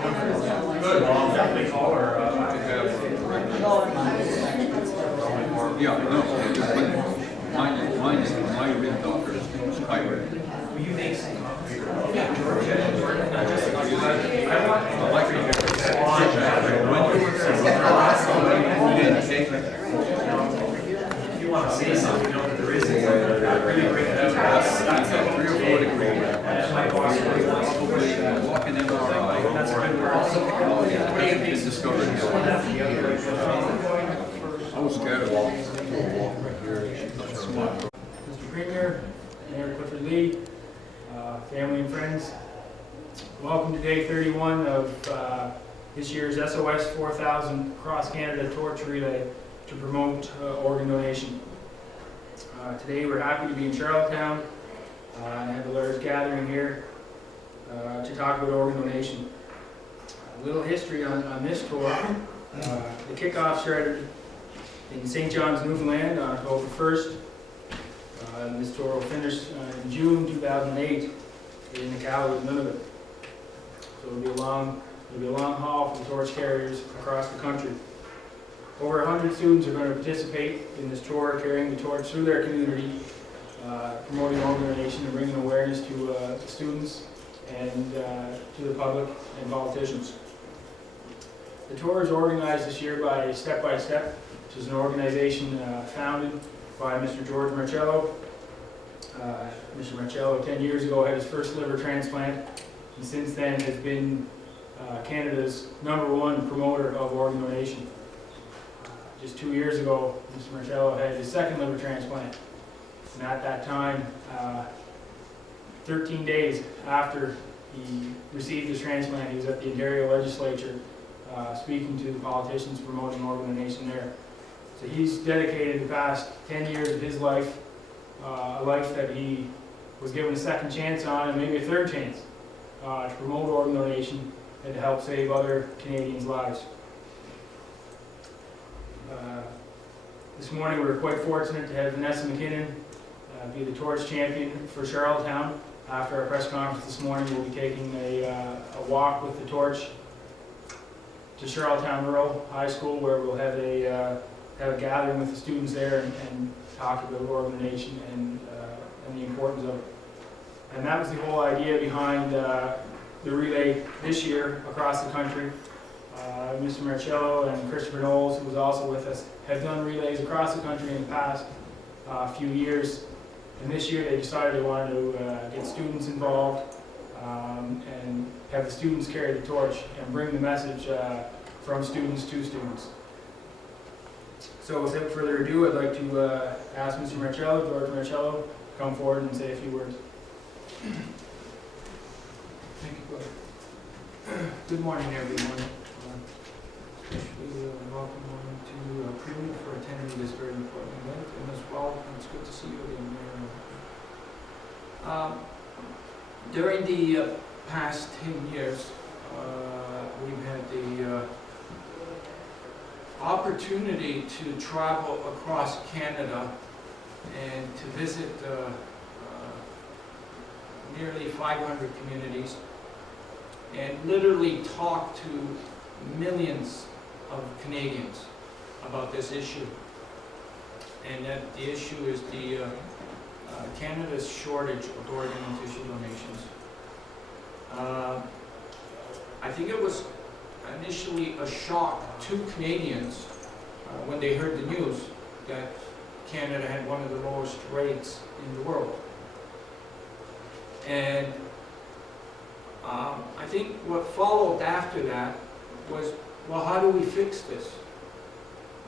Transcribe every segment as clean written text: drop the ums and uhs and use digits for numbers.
Definitely call her. Yeah, no, my real daughter is Skyler. Will you make some copies? Yeah. I like it. If you want to say something, you know that there is really bring it out. That's 3 or 4 degrees. My boss really wants to Walking MRI. That's good. We're also Discovered. I was scared of walking. Mr. Premier, Mayor Clifford Lee, family and friends, welcome to day 31 of this year's SOS4000 Cross Canada Torch Relay to promote organ donation. Today we're happy to be in Charlottetown and have a large gathering here to talk about organ donation. A little history on this tour. The kickoff started in St. John's, Newfoundland on October 1st. This tour will finish in June 2008 in the Iqaluit, Nunavut. So it'll be a long haul for the torch carriers across the country. Over 100 students are going to participate in this tour, carrying the torch through their community, promoting organ donation and bringing awareness to students and to the public and politicians. The tour is organized this year by Step by Step, which is an organization founded by Mr. George Marcello. Mr. Marcello 10 years ago had his first liver transplant, and since then has been Canada's #1 promoter of organ donation. Just 2 years ago, Mr. Marcello had his second liver transplant, and at that time, 13 days after he received his transplant, he was at the Ontario legislature speaking to the politicians promoting organ donation there. So he's dedicated the past 10 years of his life, a life that he was given a second chance on and maybe a third chance to promote organ donation and to help save other Canadians' lives. This morning we were quite fortunate to have Vanessa McKinnon be the torch champion for Charlottetown. After our press conference this morning, we'll be taking a walk with the torch to Charlottetown Rural High School, where we'll have a gathering with the students there and talk about organ donation and the importance of it. And that was the whole idea behind the relay this year across the country. Mr. Marcello and Kristopher Knowles, who was also with us, have done relays across the country in the past few years. And this year they decided they wanted to get students involved and have the students carry the torch and bring the message from students to students. So without further ado, I'd like to ask Mr. Marcello, George Marcello, to come forward and say a few words. Thank you, brother. Good morning, everyone. Especially welcome to Premier for attending this very important event, and as well, it's good to see you again, Mayor. During the past 10 years, we've had the opportunity to travel across Canada and to visit nearly 500 communities and literally talk to millions of Canadians about this issue. And that the issue is the Canada's shortage of organ and tissue donations. I think it was initially a shock to Canadians when they heard the news that Canada had one of the lowest rates in the world. And I think what followed after that was, well, how do we fix this?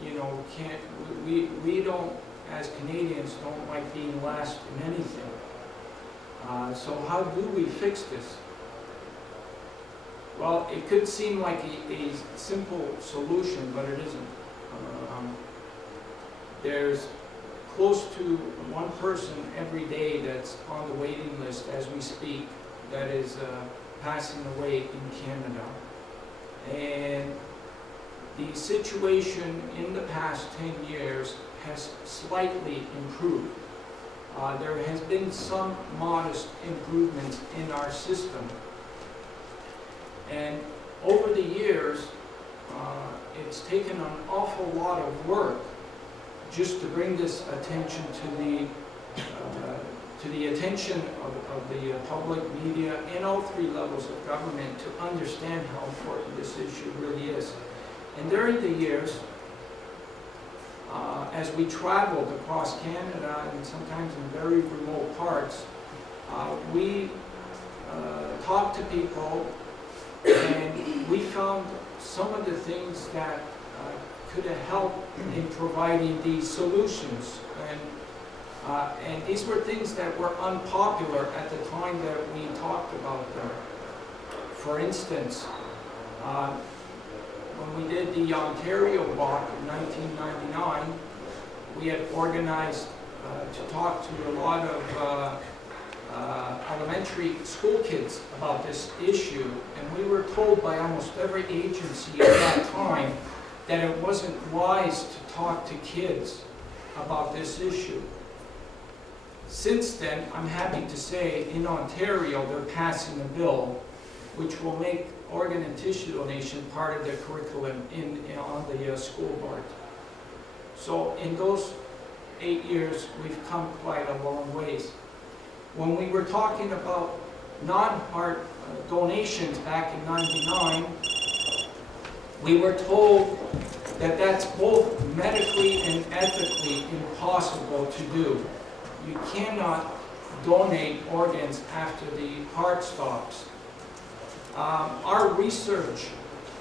You know, we don't, as Canadians, don't like being last in anything. So how do we fix this? Well, it could seem like a simple solution, but it isn't. There's close to one person every day that's on the waiting list as we speak that is passing away in Canada. And the situation in the past 10 years has slightly improved. There has been some modest improvements in our system. And over the years, it's taken an awful lot of work just to bring this attention to the attention of the public, media, and all three levels of government to understand how important this issue really is. And during the years, as we traveled across Canada and sometimes in very remote parts, we talked to people, and we found some of the things that could have helped in providing these solutions. And these were things that were unpopular at the time that we talked about them. For instance, when we did the Ontario walk in 1999, we had organized to talk to a lot of elementary school kids about this issue, and we were told by almost every agency at that time that it wasn't wise to talk to kids about this issue. Since then, I'm happy to say, in Ontario, they're passing a bill which will make organ and tissue donation part of their curriculum on the school board. So in those 8 years, we've come quite a long ways. When we were talking about non-heart donations back in '99, we were told that that's both medically and ethically impossible to do. You cannot donate organs after the heart stops. Our research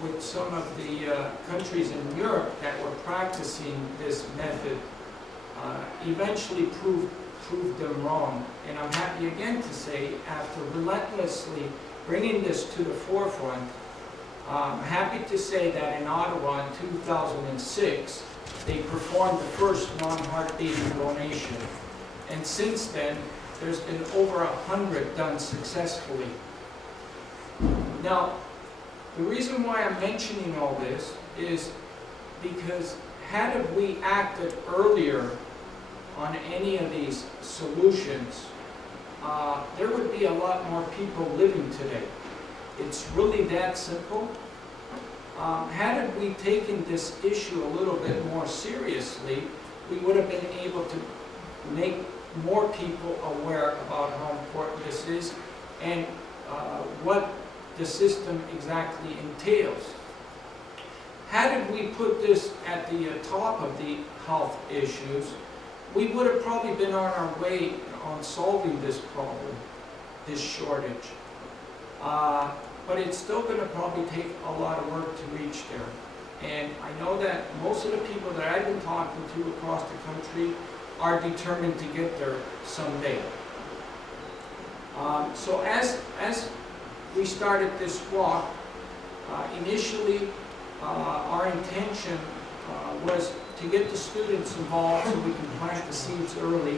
with some of the countries in Europe that were practicing this method eventually proved them wrong. And I'm happy again to say, after relentlessly bringing this to the forefront, I'm happy to say that in Ottawa in 2006, they performed the first non-heart beating donation. And since then, there's been over 100 done successfully. Now, the reason why I'm mentioning all this is because had we acted earlier on any of these solutions, there would be a lot more people living today. It's really that simple. Had we taken this issue a little bit more seriously, we would have been able to make more people aware about how important this is and what the system exactly entails. Had we put this at the top of the health issues, we would have probably been on our way on solving this problem, this shortage. But it's still going to probably take a lot of work to reach there. And I know that most of the people that I've been talking to across the country are determined to get there someday. So as we started this walk, initially our intention was to get the students involved so we can plant the seeds early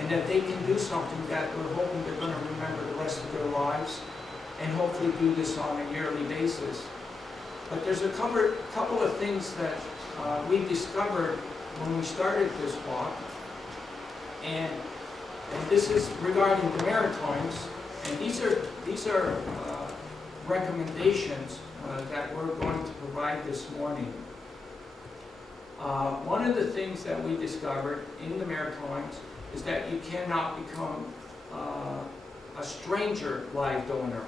and that they can do something that we're hoping they're going to remember the rest of their lives and hopefully do this on a yearly basis. But there's a couple of things that we discovered when we started this walk, and this is regarding the Maritimes, and these are recommendations that we're going to provide this morning. One of the things that we discovered in the Maritimes is that you cannot become a stranger live donor.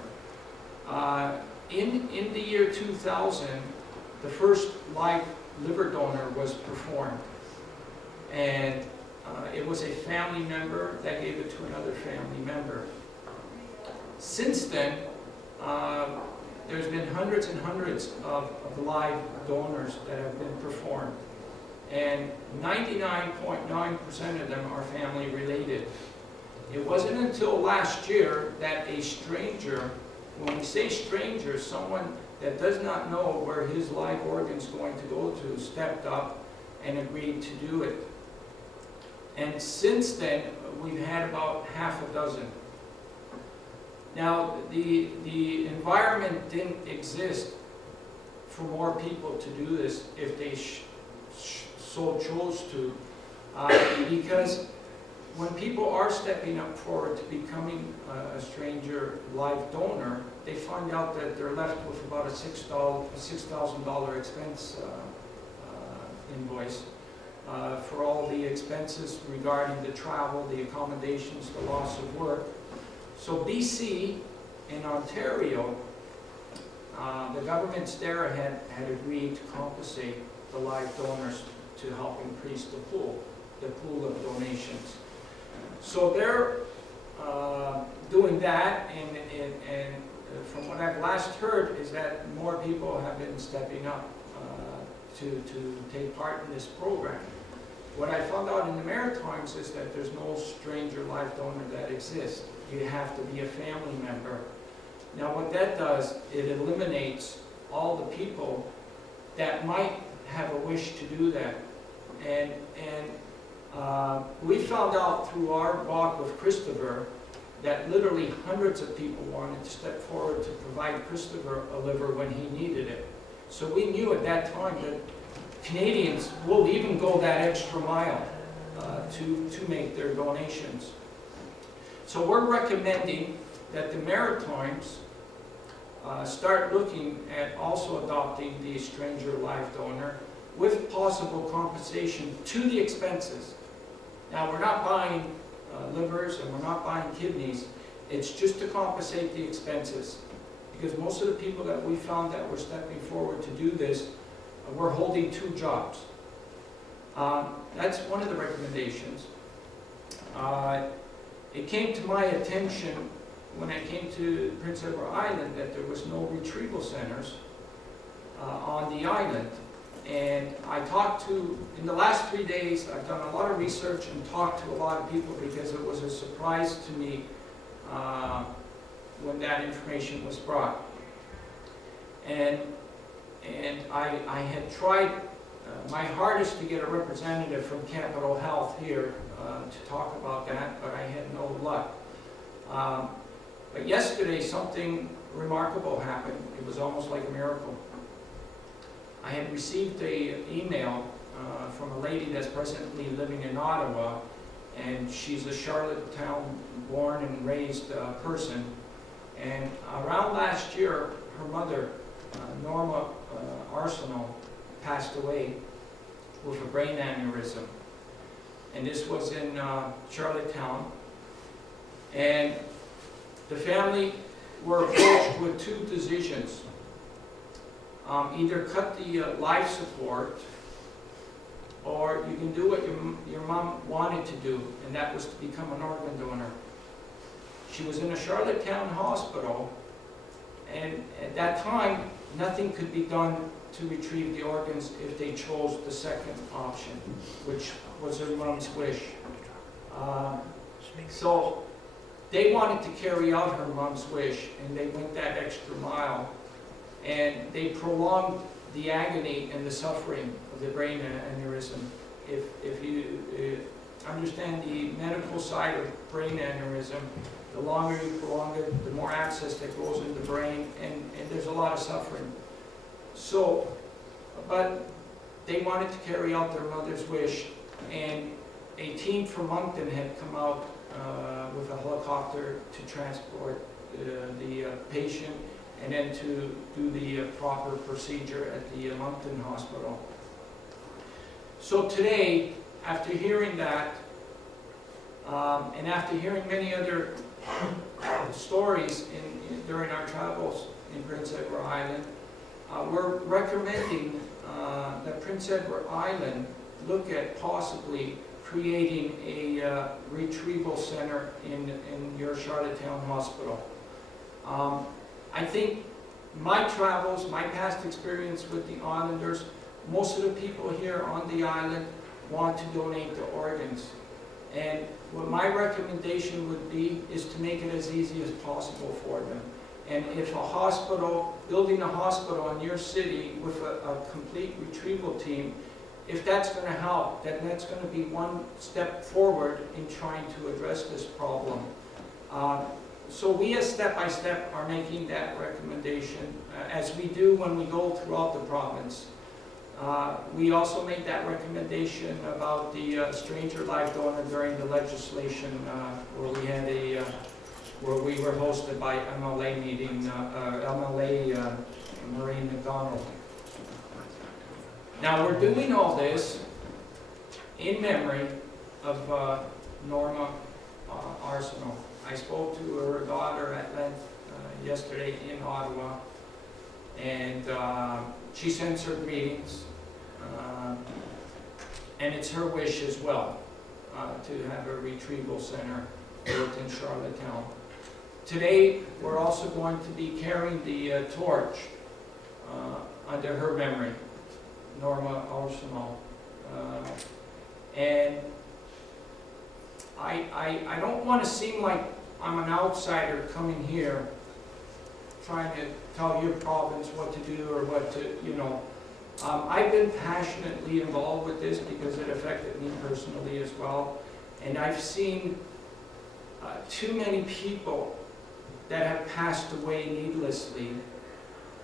In the year 2000, the first live liver donor was performed, and it was a family member that gave it to another family member. Since then, there's been hundreds and hundreds of live donors that have been performed, and 99.9% of them are family related. It wasn't until last year that a stranger, when we say stranger, someone that does not know where his live organ is going to go to, stepped up and agreed to do it. And since then, we've had about half a dozen. Now, the environment didn't exist for more people to do this if they so chose to, because when people are stepping up forward to becoming a stranger live donor, they find out that they're left with about a $6,000 expense invoice for all the expenses regarding the travel, the accommodations, the loss of work. So BC and Ontario, the governments there had agreed to compensate the live donors to help increase the pool of donations. So they're doing that, and from what I've last heard is that more people have been stepping up to take part in this program. What I found out in the Maritimes is that there's no stranger live donor that exists. You have to be a family member. Now what that does, it eliminates all the people that might have a wish to do that. And we found out through our walk with Kristopher that literally hundreds of people wanted to step forward to provide Kristopher a liver when he needed it. So we knew at that time that Canadians will even go that extra mile to make their donations. So we're recommending that the Maritimes start looking at also adopting the stranger live donor with possible compensation to the expenses. Now we're not buying livers and we're not buying kidneys, it's just to compensate the expenses. Because most of the people that we found that were stepping forward to do this were holding 2 jobs. That's one of the recommendations. It came to my attention when I came to Prince Edward Island that there was no retrieval centers on the island. And I talked to, in the last 3 days, I've done a lot of research and talked to a lot of people because it was a surprise to me when that information was brought. And I had tried my hardest to get a representative from Capital Health here to talk about that, but I had no luck. But yesterday something remarkable happened. It was almost like a miracle. I had received an email from a lady that's presently living in Ottawa, and she's a Charlottetown born and raised person. And around last year, her mother, Norma Arsenal, passed away with a brain aneurysm. And this was in Charlottetown. And the family were approached with 2 decisions. Either cut the life support, or you can do what your mom wanted to do, and that was to become an organ donor. She was in a Charlottetown hospital, and at that time, nothing could be done to retrieve the organs if they chose the second option, which was her mom's wish. So they wanted to carry out her mom's wish, and they went that extra mile. And they prolonged the agony and the suffering of the brain aneurysm. If you understand the medical side of brain aneurysm, the longer you prolong it, the more access that goes in the brain, and there's a lot of suffering. So, but they wanted to carry out their mother's wish, and a team from Moncton had come out with a helicopter to transport the patient and then to do the proper procedure at the Moncton Hospital. So today, after hearing that, and after hearing many other stories during our travels in Prince Edward Island, we're recommending that Prince Edward Island look at possibly creating a retrieval center in your Charlottetown hospital. I think my travels, my past experience with the islanders, most of the people here on the island want to donate their organs. And what my recommendation would be is to make it as easy as possible for them. And if a hospital, building a hospital in your city with a complete retrieval team, if that's going to help, then that's going to be one step forward in trying to address this problem. So we, as step by step, are making that recommendation, as we do when we go throughout the province. We also made that recommendation about the stranger live donor during the legislation where we had where we were hosted by MLA meeting, MLA Maureen McDonald. Now we're doing all this in memory of Norma Arsenault. I spoke to her daughter at length yesterday in Ottawa, and she sends her greetings, and it's her wish as well to have a retrieval center built in Charlottetown. Today, we're also going to be carrying the torch under her memory, Norma Arsenault. And I don't want to seem like I'm an outsider coming here trying to tell your province what to do or what to, you know. I've been passionately involved with this because it affected me personally as well. And I've seen too many people that have passed away needlessly.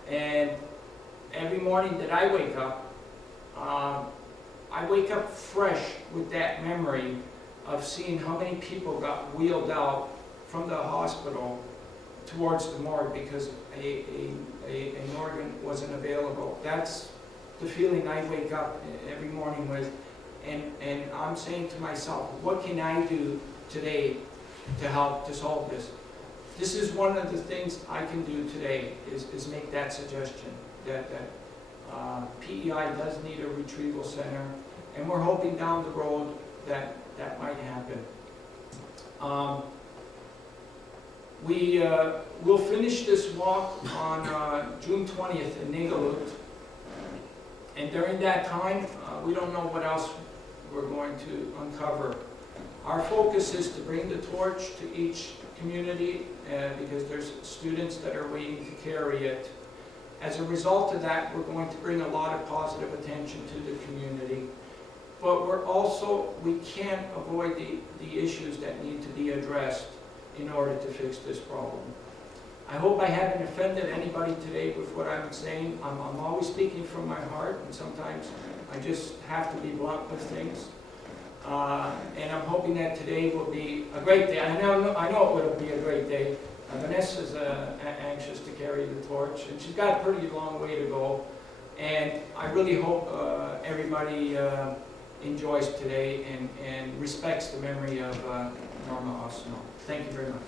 And every morning that I wake up fresh with that memory of seeing how many people got wheeled out from the hospital towards the morgue because an organ wasn't available. That's the feeling I wake up every morning with. And I'm saying to myself, what can I do today to help to solve this? This is one of the things I can do today, is make that suggestion, that PEI does need a retrieval center, and we're hoping down the road that that might happen. We'll finish this walk on June 20th in Nagelut, and during that time, we don't know what else we're going to uncover. Our focus is to bring the torch to each community because there's students that are waiting to carry it. As a result of that, we're going to bring a lot of positive attention to the community. But we can't avoid the issues that need to be addressed in order to fix this problem. I hope I haven't offended anybody today with what I'm saying. I'm always speaking from my heart, and sometimes I just have to be blunt with things. And I'm hoping that today will be a great day. I know it will be a great day. Vanessa's anxious to carry the torch, and she's got a pretty long way to go. And I really hope everybody enjoys today and respects the memory of Norma Arsenault. Thank you very much.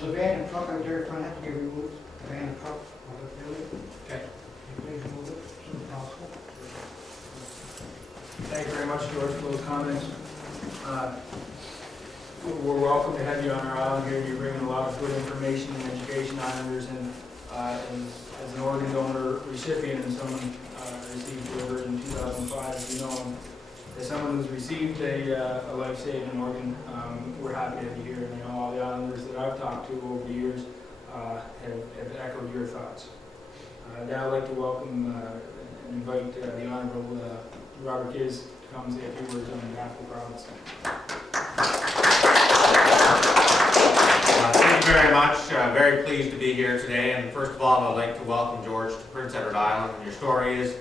The van and truck out there in front have to be removed. The van and truck out of the building. Okay. Please remove it as soon as possible. Thank you very much, George, for those comments. We're welcome to have you on our island here. You're bringing a lot of good information and education islanders, and as an organ donor recipient and someone received delivered in 2005, as you know, and as someone who's received a life-saving organ, we're happy to have you here. And I know all the islanders that I've talked to over the years have echoed your thoughts. Now I'd like to welcome and invite the Honorable Robert Giz to come and say a few words on behalf of the province. Thank you very much. Very pleased to be here today. And first of all, I'd like to welcome George to Prince Edward Island. Your story is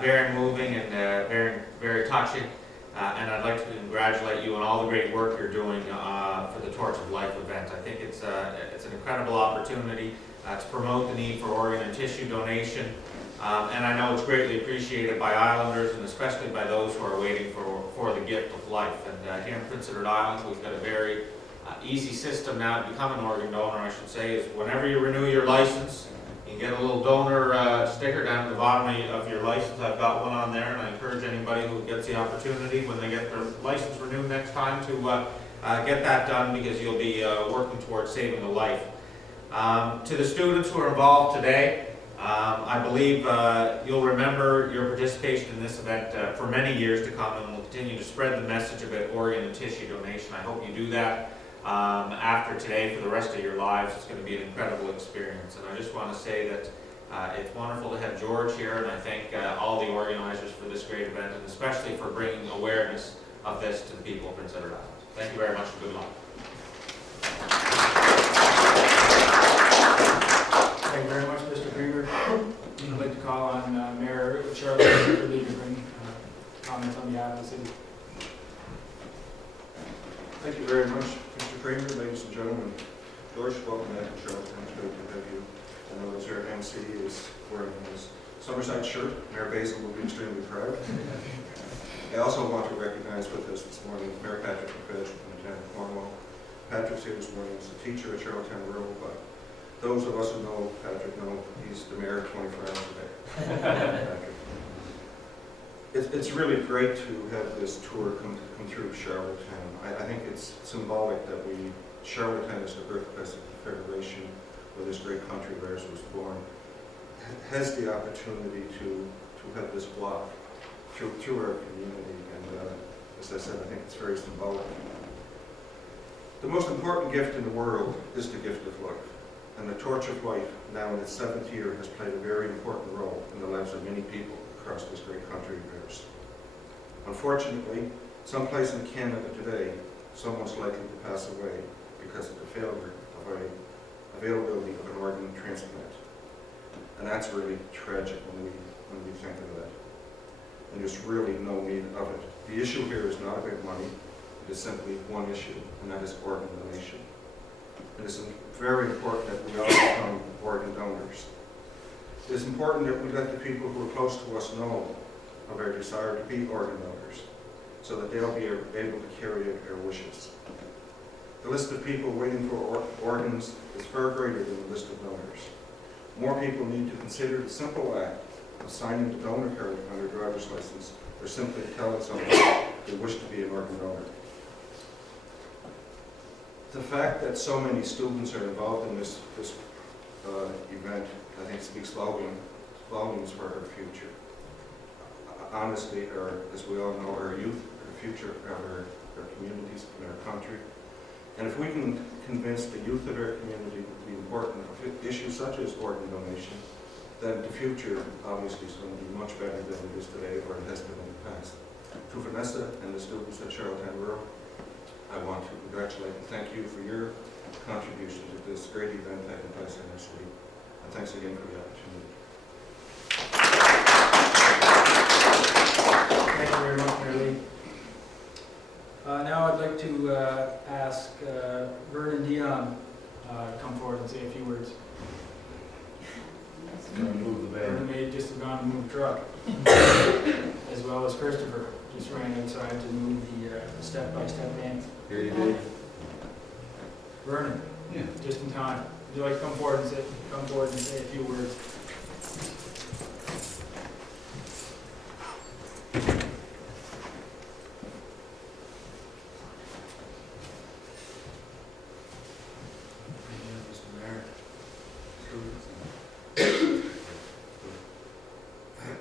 very moving and very, very touching. And I'd like to congratulate you on all the great work you're doing for the Torch of Life event. I think it's an incredible opportunity to promote the need for organ and tissue donation. And I know it's greatly appreciated by Islanders, and especially by those who are waiting for the gift of life. And here in Prince Edward Island, we've got a very easy system now to become an organ donor, I should say, is whenever you renew your license, you can get a little donor sticker down at the bottom of your license. I've got one on there, and I encourage anybody who gets the opportunity when they get their license renewed next time to get that done, because you'll be working towards saving a life. To the students who are involved today, I believe you'll remember your participation in this event for many years to come, and we'll continue to spread the message about organ and tissue donation. I hope you do that after today for the rest of your lives. It's going to be an incredible experience. And I just want to say that it's wonderful to have George here, and I thank all the organizers for this great event, and especially for bringing awareness of this to the people of Prince Edward Island. Thank you very much, and good luck. Thank you very much, Mr. Kramer. I'd like to call on Mayor Charlottetown to bring comments on behalf of the city. Thank you very much, Mr. Kramer, ladies and gentlemen. George, welcome back to Charlottetown. It's good to have you. I know that your MC is wearing his Summerside shirt. Mayor Basil will be extremely proud. I also want to recognize with us this morning Mayor Patrick McFedge from the town of Cornwall. Patrick's here this morning as a teacher at Charlottetown Rural, but those of us who know Patrick know he's the mayor 24 hours a day. It's really great to have this tour come through Charlottetown. I think it's symbolic that Charlottetown is the birthplace of the Federation, where this great country of ours was born, has the opportunity to have this block through our community. And as I said, I think it's very symbolic. The most important gift in the world is the gift of life. And the Torch of Life, now in its 7th year, has played a very important role in the lives of many people across this great country of ours. Unfortunately, someplace in Canada today, someone's likely to pass away because of the failure of availability of an organ transplant. And that's really tragic when we think of that. And there's really no need of it. The issue here is not about money. It is simply one issue, and that is organ donation. And it's very important that we all become organ donors. It is important that we let the people who are close to us know of our desire to be organ donors, so that they'll be able to carry out our wishes. The list of people waiting for organs is far greater than the list of donors. More people need to consider the simple act of signing the donor card on their driver's license, or simply telling someone they wish to be an organ donor. The fact that so many students are involved in this event, I think, speaks volumes for our future. Honestly, as we all know, our youth, our future, our communities, and our country. And if we can convince the youth of our community the importance of issues such as organ donation, then the future obviously is going to be much better than it is today or it has been in the past. To Vanessa and the students at Charlottetown Rural, I want to congratulate and thank you for your contribution to this great event taking place in our city. And thanks again for the opportunity. Thank you very much, Mayor Lee. Now I'd like to ask Vernon Dion to come forward and say a few words. Vernon may just have gone to move the truck, as well as Kristopher just ran outside to move the step-by-step van. Here you go. Vernon, Yeah. just in time. Would you like to come forward and say a few words?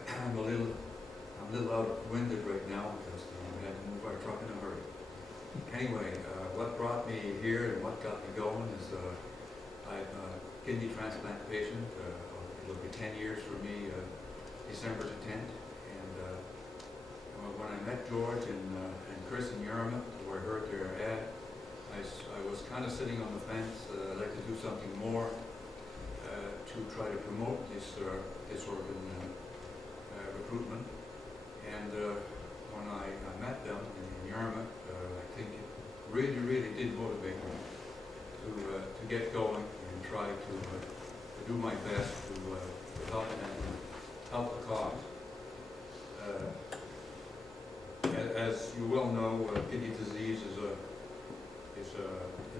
I'm a little out-winded right now because we had to move our truck in a hurry. Anyway, what brought me here and what got me going is I'm a kidney transplant patient. It'll be 10 years for me, December the 10th. And when I met George and Chris in Yarmouth, where I heard their ad, I was kind of sitting on the fence. I'd like to do something more to try to promote this organ recruitment. And when I met them in Yarmouth, I think it really did motivate me to get going and try to do my best to help the cause. As you well know, kidney disease is a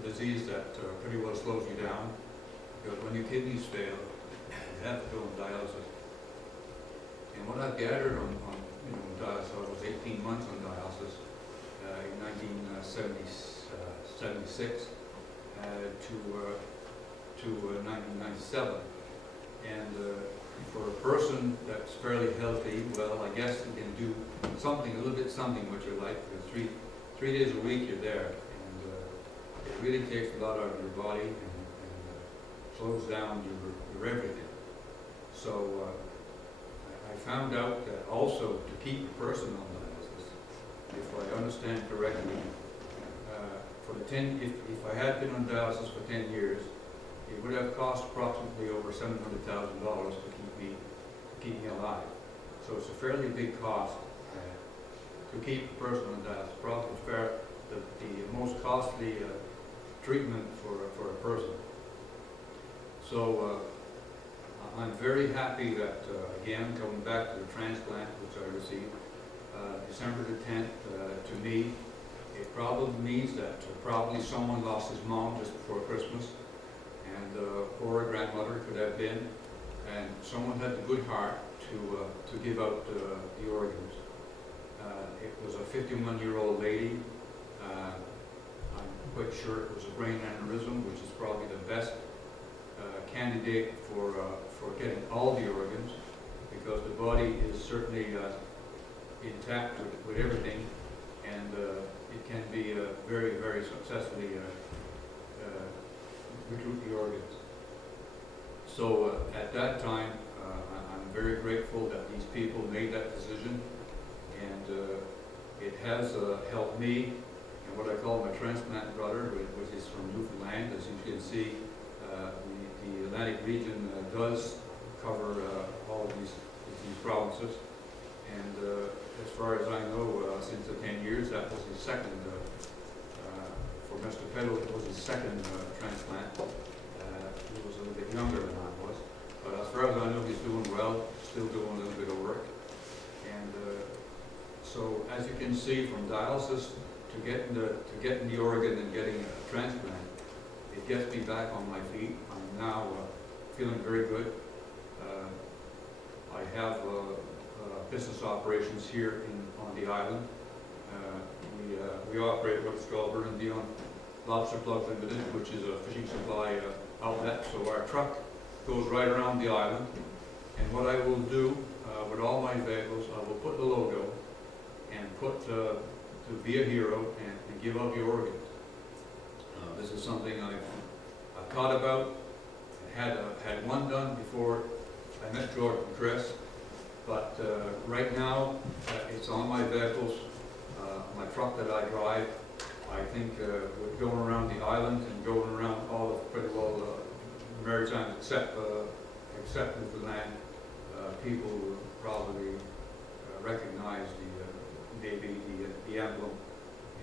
disease that pretty well slows you down, because when your kidneys fail, you have to go on dialysis. And what I've gathered on dialysis, I was 18 months on dialysis in 1976 to 1997. And for a person that's fairly healthy, well, I guess you can do something, a little bit something with your life, because three days a week you're there. And it really takes a lot out of your body and slows down your everything. So I found out that also to keep a person on dialysis, if I understand correctly, if I had been on dialysis for 10 years, it would have cost approximately over $700,000 to keep me alive. So it's a fairly big cost to keep a person on dialysis. Probably the most costly treatment for a person. So I'm very happy that, again, coming back to the transplant which I received, December the 10th, to me, it probably means that probably someone lost his mom just before Christmas, and or a grandmother could have been, and someone had the good heart to give out the organs. It was a 51-year-old lady. I'm quite sure it was a brain aneurysm, which is probably the best candidate for getting all the organs, because the body is certainly intact with everything, and it can be very, very successfully recruit the organs. So at that time, I'm very grateful that these people made that decision, and it has helped me and what I call my transplant brother, which is from Newfoundland. As you can see, the Atlantic region does cover all of these provinces, and as far as I know, since the 10 years, that was his second, for Mr. Peddle, it was his second transplant. He was a little bit younger than I was, but as far as I know, he's doing well, still doing a little bit of work. And so, as you can see, from dialysis to getting the organ and getting a transplant, it gets me back on my feet. I'm now feeling very good. I have business operations here on the island. We operate what's called Vernon Dion Lobster Club Limited, which is a fishing supply outlet. So our truck goes right around the island. And what I will do with all my vehicles, I will put the logo and put to be a hero and give out the organs. This is something I've thought about. I had one done before I met George and Chris, but right now it's on my vehicles, my truck that I drive. I think with going around the island and going around all of pretty well maritime except Newfoundland, people will probably recognize maybe the emblem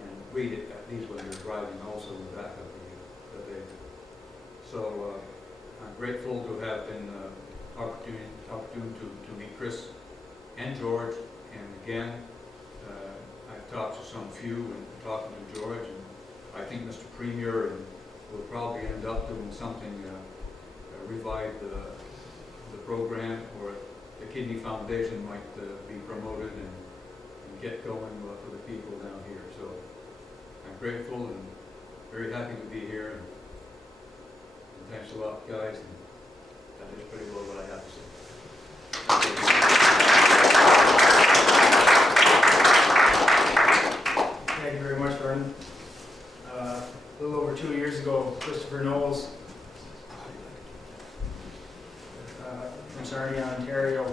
and read it at least when they're driving also in the back of the vehicle. So I'm grateful to have been opportune to meet Chris and George, and again I've talked to some few and talking to George, and I think Mr. Premier will probably end up doing something, revive the program, or the Kidney Foundation might be promoted and get going for the people down here. So I'm grateful and very happy to be here, and thanks a lot, guys, and that is pretty well what I have to say. Thank you very much, Vernon. A little over 2 years ago, Kristopher Knowles from Sarnia, Ontario,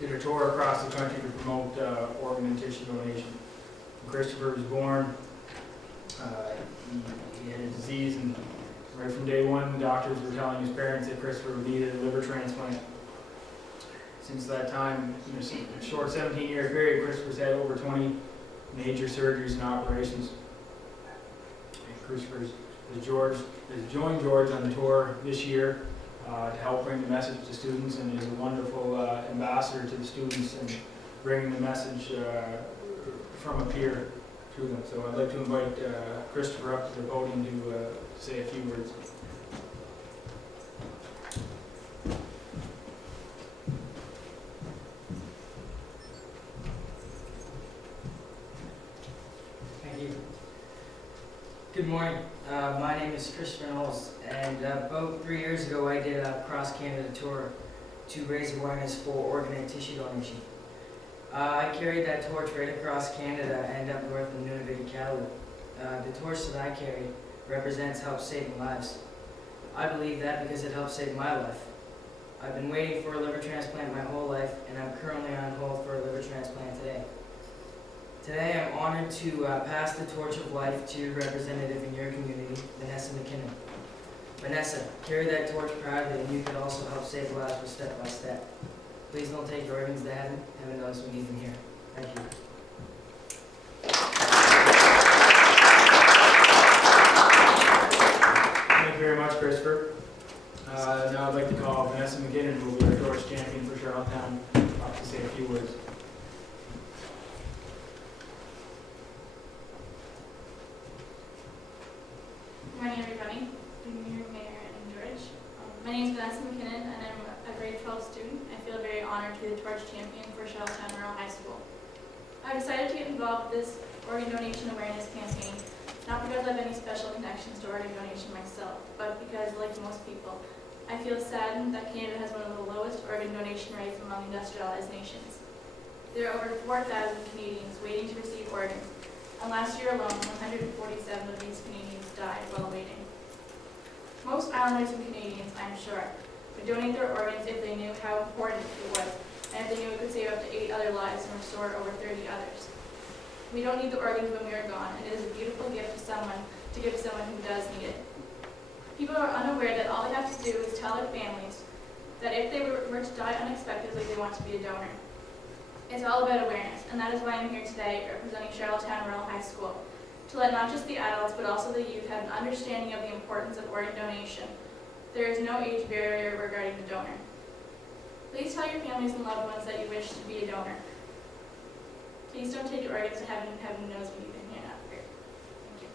did a tour across the country to promote organ and tissue donation. When Kristopher was born, he had a disease, and right from day one, doctors were telling his parents that Kristopher would need a liver transplant. Since that time, in a short 17-year period, Kristopher's had over 20 major surgeries and operations. And Kristopher has joined George on the tour this year to help bring the message to students, and is a wonderful ambassador to the students and bringing the message from a peer to them. So I'd like to invite Kristopher up to the podium to say a few words. Thank you. Good morning. My name is Kristopher Knowles, and about 3 years ago I did a cross-Canada tour to raise awareness for organ and tissue donation. I carried that torch right across Canada and up north in Nunavut, Iqaluit. The torch that I carry represents help saving lives. I believe that because it helped save my life. I've been waiting for a liver transplant my whole life, and I'm currently on hold for a liver transplant today. Today I'm honored to pass the torch of life to your representative in your community, Vanessa McKinnon. Vanessa, carry that torch proudly, and you can also help save lives with step by step. Please don't take your organs to heaven. Heaven knows we need them here. Thank you. Thank you very much, Kristopher. Now I'd like to call Vanessa McKinnon, who will be our Torch Champion for Charlottetown, up to say a few words. Good morning, everybody. Good morning, Mayor and George. My name is Vanessa McKinnon, and I'm a grade 12 student. I feel very honored to be the Torch Champion for Charlottetown Rural High School. I decided to get involved with this organ donation awareness campaign, not because I have any special connections to organ donation myself, but because, like most people, I feel saddened that Canada has one of the lowest organ donation rates among industrialized nations. There are over 4,000 Canadians waiting to receive organs, and last year alone, 147 of these Canadians died while waiting. Most Islanders and Canadians, I'm sure, would donate their organs if they knew how important it was, and if they knew it could save up to 8 other lives and restore over 30 others. We don't need the organs when we are gone, and it is a beautiful gift to give to someone who does need it. People are unaware that all they have to do is tell their families that if they were to die unexpectedly, they want to be a donor. It's all about awareness, and that is why I'm here today representing Charlottetown Rural High School, to let not just the adults but also the youth have an understanding of the importance of organ donation. There is no age barrier regarding the donor. Please tell your families and loved ones that you wish to be a donor. Please don't take your organs to heaven. Heaven knows we need them here now. Thank you.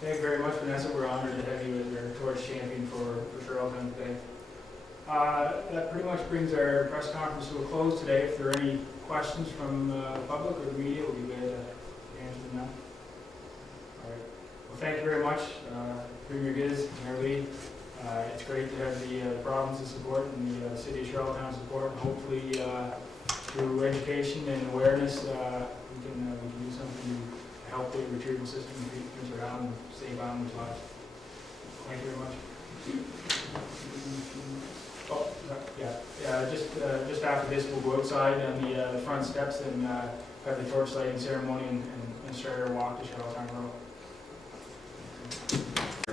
Thank you very much, Vanessa. We're honored to have you as our Torch Champion for Charlottetown today. That pretty much brings our press conference to a close today. If there are any questions from the public or the media, we'll be glad to answer them now. All right. Well, thank you very much, Premier Giz, Mayor Lee. It's great to have the province's support and the city of Charlottetown support. And hopefully, through education and awareness, we can do something to help the retrieval system and save Islanders' lives. Thank you very much. Oh, yeah. Just after this, we'll go outside on the front steps and have the torch lighting ceremony and start our walk to Charlottetown Road.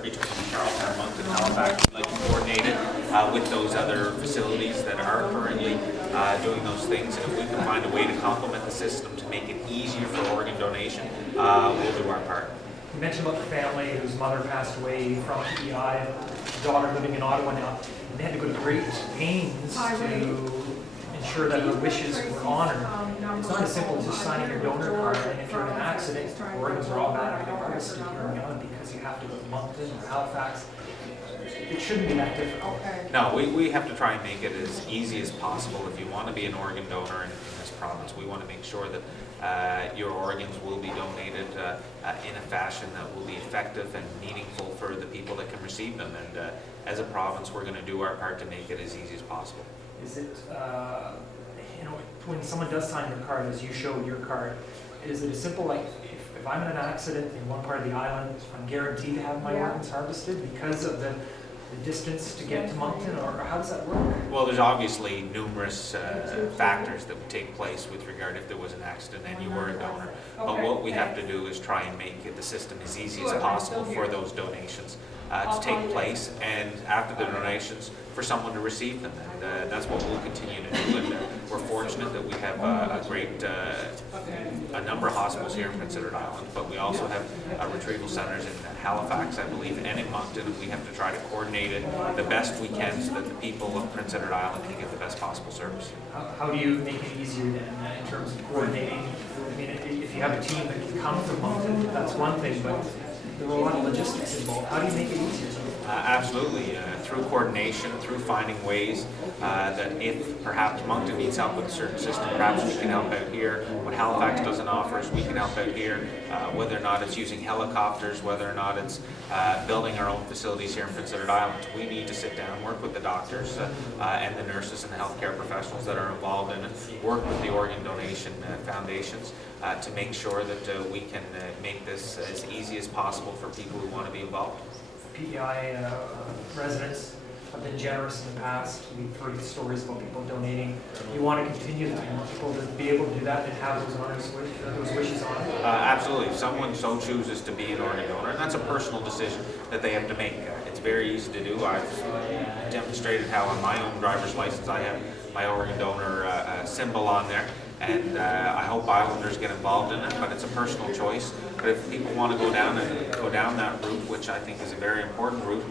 Between Charlottetown, Moncton, and Halifax, we'd like to coordinate it with those other facilities that are currently doing those things. And if we can find a way to complement the system to make it easier for organ donation, we'll do our part. You mentioned about the family whose mother passed away from PEI, daughter living in Ottawa now. They had to go to great pains to ensure that her wishes were honored. It's not as simple as just signing your donor card, and if you're in an accident, organs are automatically harvested here in Young because you have to go to Moncton or Halifax. It shouldn't be that difficult. No, we have to try and make it as easy as possible. If you want to be an organ donor in this province, we want to make sure that your organs will be donated in a fashion that will be effective and meaningful for the people that can receive them. And as a province, we're going to do our part to make it as easy as possible. Is it, when someone does sign your card, as you showed your card, is it a simple, like, if I'm in an accident in one part of the island, I'm guaranteed to have my organs harvested because of the distance to get to Moncton, or how does that work? Well, there's obviously numerous factors that would take place with regard if there was an accident and you were a donor. But what we have to do is try and make the system as easy as possible for those donations to take place, and after the donations, for someone to receive them. And that's what we'll continue to do. And we're fortunate that we have a great a number of hospitals here in Prince Edward Island, but we also have retrieval centers in Halifax, I believe, and in Moncton, and we have to try to coordinate it the best we can so that the people of Prince Edward Island can get the best possible service. How do you make it easier then in terms of coordinating? I mean, if you have a team that can come from Moncton, that's one thing, but there are a lot of logistics involved. How do you make it easier? Absolutely, through coordination, through finding ways that if perhaps Moncton needs help with a certain system, perhaps we can help out here. What Halifax doesn't offer is we can help out here, whether or not it's using helicopters, whether or not it's building our own facilities here in Prince Edward Island. We need to sit down, work with the doctors and the nurses and the healthcare professionals that are involved in it, work with the organ donation foundations to make sure that we can make this as easy as possible for people who want to be involved. PEI residents have been generous in the past. We've heard stories about people donating. You want to continue that. You want people to be able to do that and have those wishes on it. Absolutely. If someone so chooses to be an organ donor, and that's a personal decision that they have to make. It's very easy to do. I've demonstrated how on my own driver's license I have my organ donor symbol on there, and I hope Islanders get involved in it, but it's a personal choice. But if people want to go down that route, which I think is a very important route,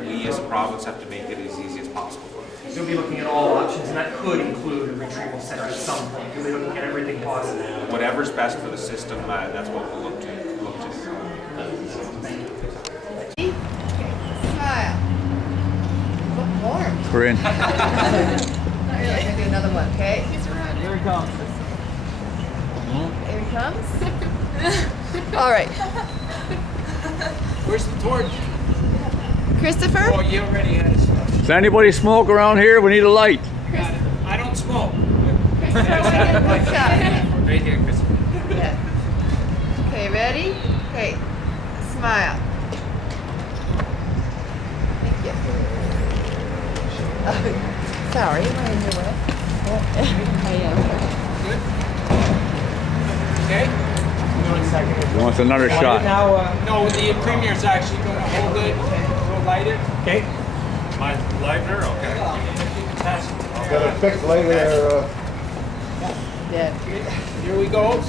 we as a province have to make it as easy as possible for them. You'll be looking at all options, and that could include a retrieval center at some point. You'll be looking at everything possible. Whatever's best for the system, that's what we'll look to. Smile. Look warm. We're in. Not really. I'm gonna do another one, okay? Here he comes. Here he comes. All right. Where's the torch? Christopher? Oh, you already had it. Does anybody smoke around here? We need a light. I don't smoke. Christopher, want to get a quick shot? Right here, Christopher. Yeah. Okay, ready? Okay. Smile. Thank you. Sorry, am I in your way? I am. Okay? He wants another shot. Now, No, the premier's actually going to hold it and we'll light it. okay. My lighter? Okay. Got a fixed later. Yeah. Here we go.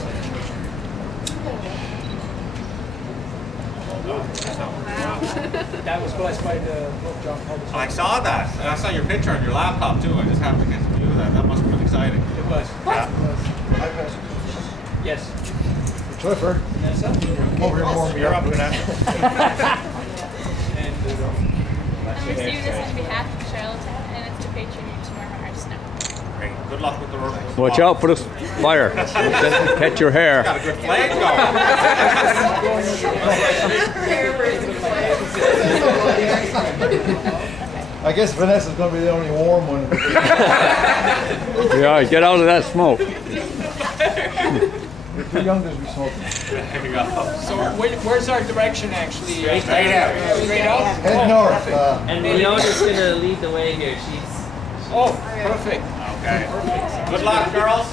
That was blessed by the John Public. I saw that. I saw your picture on your laptop too. I just happened to get to view that. That must have been exciting. It was. Yeah. Yes. Clifford, Vanessa? come over here and warm me You're up. up, Vanessa. And I'm receiving this on behalf of Charlottetown, and it's to pay tribute to Norma Arsenault. Great. Good luck with the road. Watch out for the fire. Catch your hair. Got a good flag going. I guess Vanessa's gonna be the only warm one. Yeah, get out of that smoke. We're too young to be smoking. There we go. so where's our direction actually? Straight out. Straight out? Head north. And Leona's gonna lead the way here. Oh, perfect. Okay. Good luck, girls.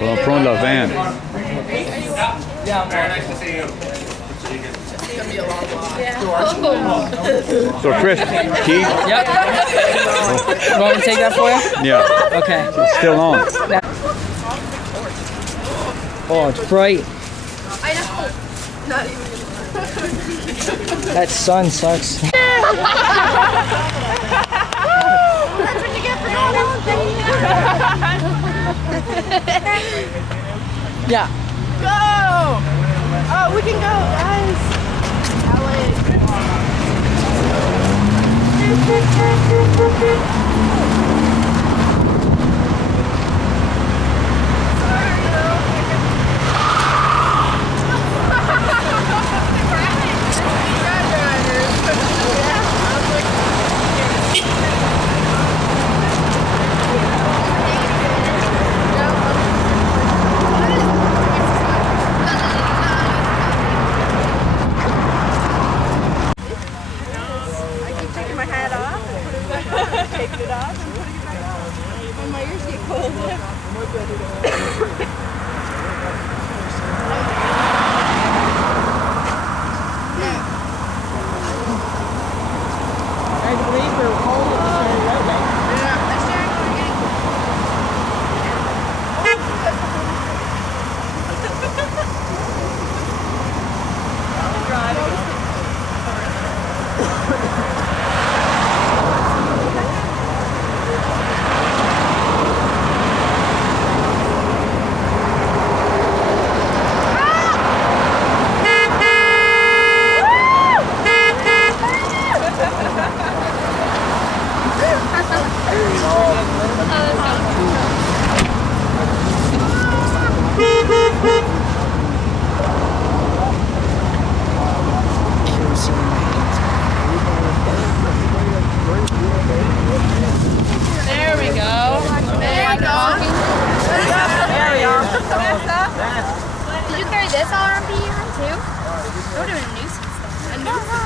Well, prone the van. Yeah, Very nice to see you. So Chris, Keith? Yep. You want me to take that for you? Yeah. Okay. It's still on. Oh, it's bright. I know. Not even. That sun sucks. That's what you get for going out. Yeah. Go! Oh, we can go, guys.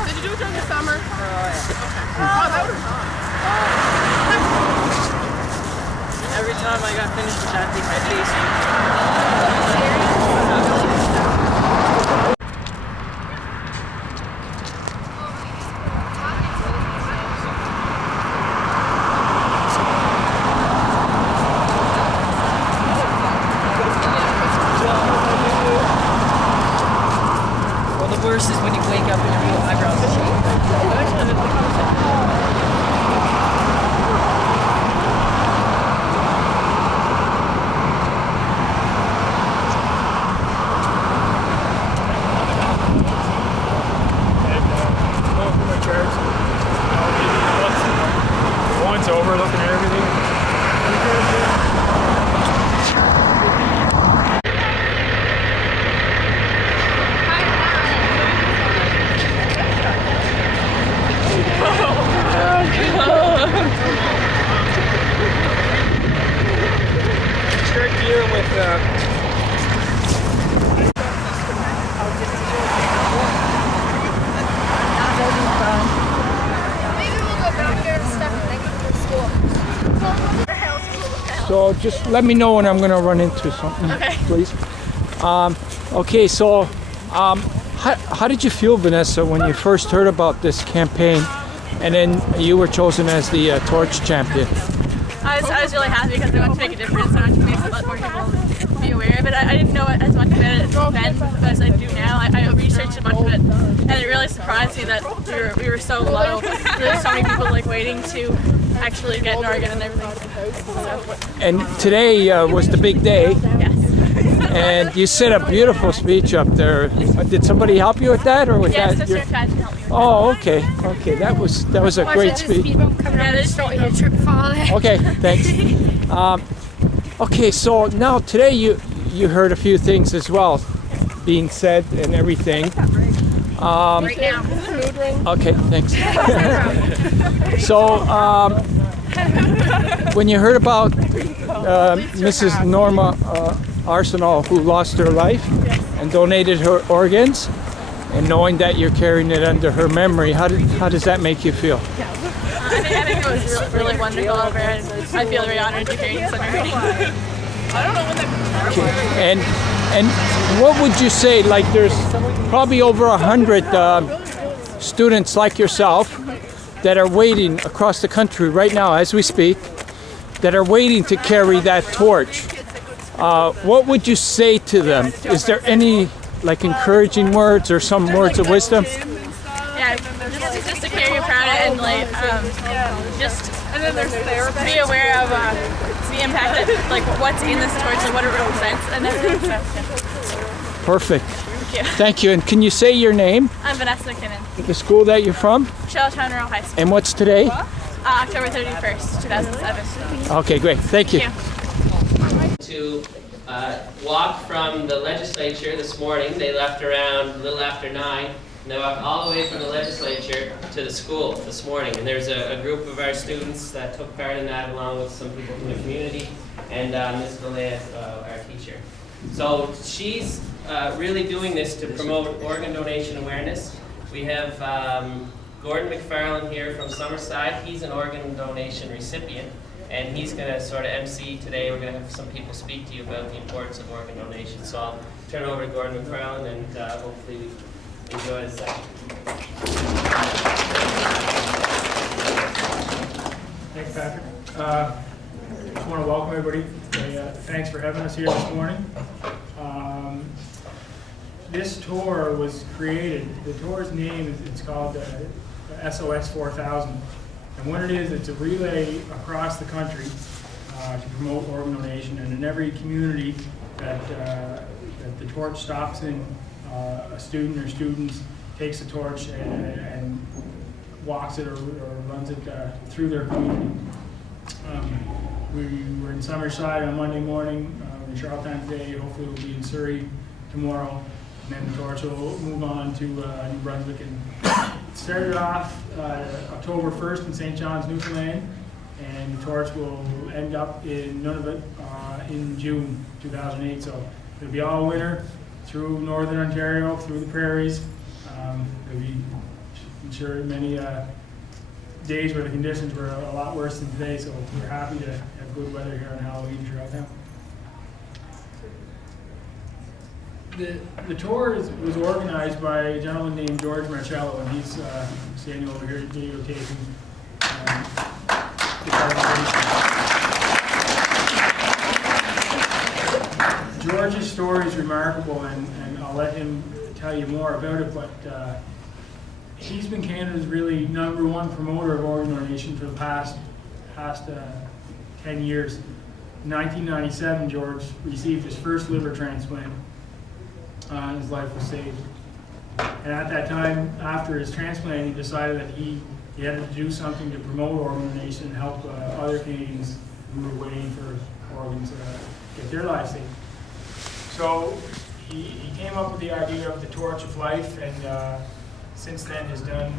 Did you do it during the summer? Oh, yeah. Okay. Oh, that was fun. Every time I got finished with that thing, my face. Well, the worst is when you wake up and your eyebrows are shaped. Once over, looking at everything. Start dealing with So just let me know when I'm going to run into something, please. Okay, so how did you feel, Vanessa, when you first heard about this campaign and then you were chosen as the Torch Champion? I was really happy because I want to make a difference. I want to make a lot more people be aware of it. I didn't know as much about it then as I do now. I researched a bunch of it, and it really surprised me that we were so low. There's so many people like waiting to actually get an organ and everything. So. And today was the big day. Yes. And you said a beautiful speech up there. Did somebody help you with that, or was yes, that? Yes, Sister Kat helped me with Oh, okay, okay. That was a great speech. Okay, thanks. Okay, so now today you heard a few things as well being said and everything. Right now. Okay, thanks. So when you heard about Mrs. Norma Arsenal, who lost her life and donated her organs, and knowing that you're carrying it under her memory, how does that make you feel? I think it was really wonderful of her, and I feel very honored to carry this under her name. I don't know when that. Okay. And what would you say? Like, there's probably over 100 students like yourself that are waiting across the country right now, as we speak, that are waiting to carry that torch. What would you say to them? Is there any like encouraging words or some words of wisdom? Yeah, just to carry your proud and like just be aware of the impact that like what's in this torch and what it represents, and then Perfect. Thank you. Thank you. And can you say your name? I'm Vanessa McKinnon. The school that you're from? Charlottetown High School. And what's today? October 31st, 2007. Okay, great. Thank you. To walk from the legislature this morning. They left around a little after 9. And they walked all the way from the legislature to the school this morning. And there's a group of our students that took part in that, along with some people from the community, and Ms. Galea, our teacher. So she's really doing this to promote organ donation awareness. We have Gordon McFarland here from Summerside. He's an organ donation recipient, and he's going to sort of MC today. We're going to have some people speak to you about the importance of organ donation. So I'll turn it over to Gordon McFarland, and hopefully we enjoy the session. Thanks, Patrick. I just want to welcome everybody. Thanks for having us here this morning. This tour was created, the tour's name is, it's called SOS4000. And what it is, it's a relay across the country to promote organ donation. And in every community that the torch stops in, a student or students takes the torch and walks it or runs it through their community. We were in Summerside on Monday morning, in Charlottetown today, hopefully we'll be in Surrey tomorrow, and then the torch will move on to New Brunswick. And it started off October 1st in St. John's, Newfoundland, and the torch will end up in Nunavut in June 2008. So it'll be all winter through northern Ontario, through the prairies. There'll be, I'm sure, many days where the conditions were a lot worse than today, so we're happy to have good weather here on Halloween in Charlottetown. The tour was organized by a gentleman named George Marcello, and he's standing over here videotaping the presentation. George's story is remarkable, and I'll let him tell you more about it, but he's been Canada's really #1 promoter of organ donation for the past 10 years. In 1997, George received his first liver transplant. His life was saved. And at that time, after his transplant, he decided that he had to do something to promote organ donation and help other Canadians who were waiting for organs get their lives saved. So he came up with the idea of the Torch of Life, and since then has done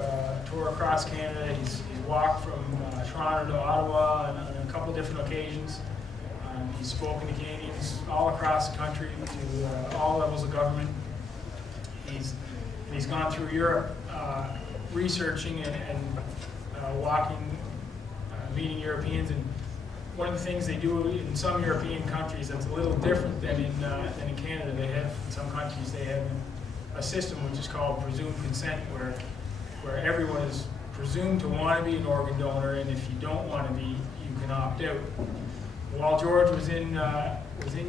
a tour across Canada. He's walked from Toronto to Ottawa on a couple different occasions. He's spoken to Canadians all across the country, to all levels of government. He's gone through Europe researching and walking, meeting Europeans. And one of the things they do in some European countries that's a little different than in Canada. They have, in some countries, they have a system which is called presumed consent, where everyone is presumed to want to be an organ donor, and if you don't want to be, you can opt out. While George was in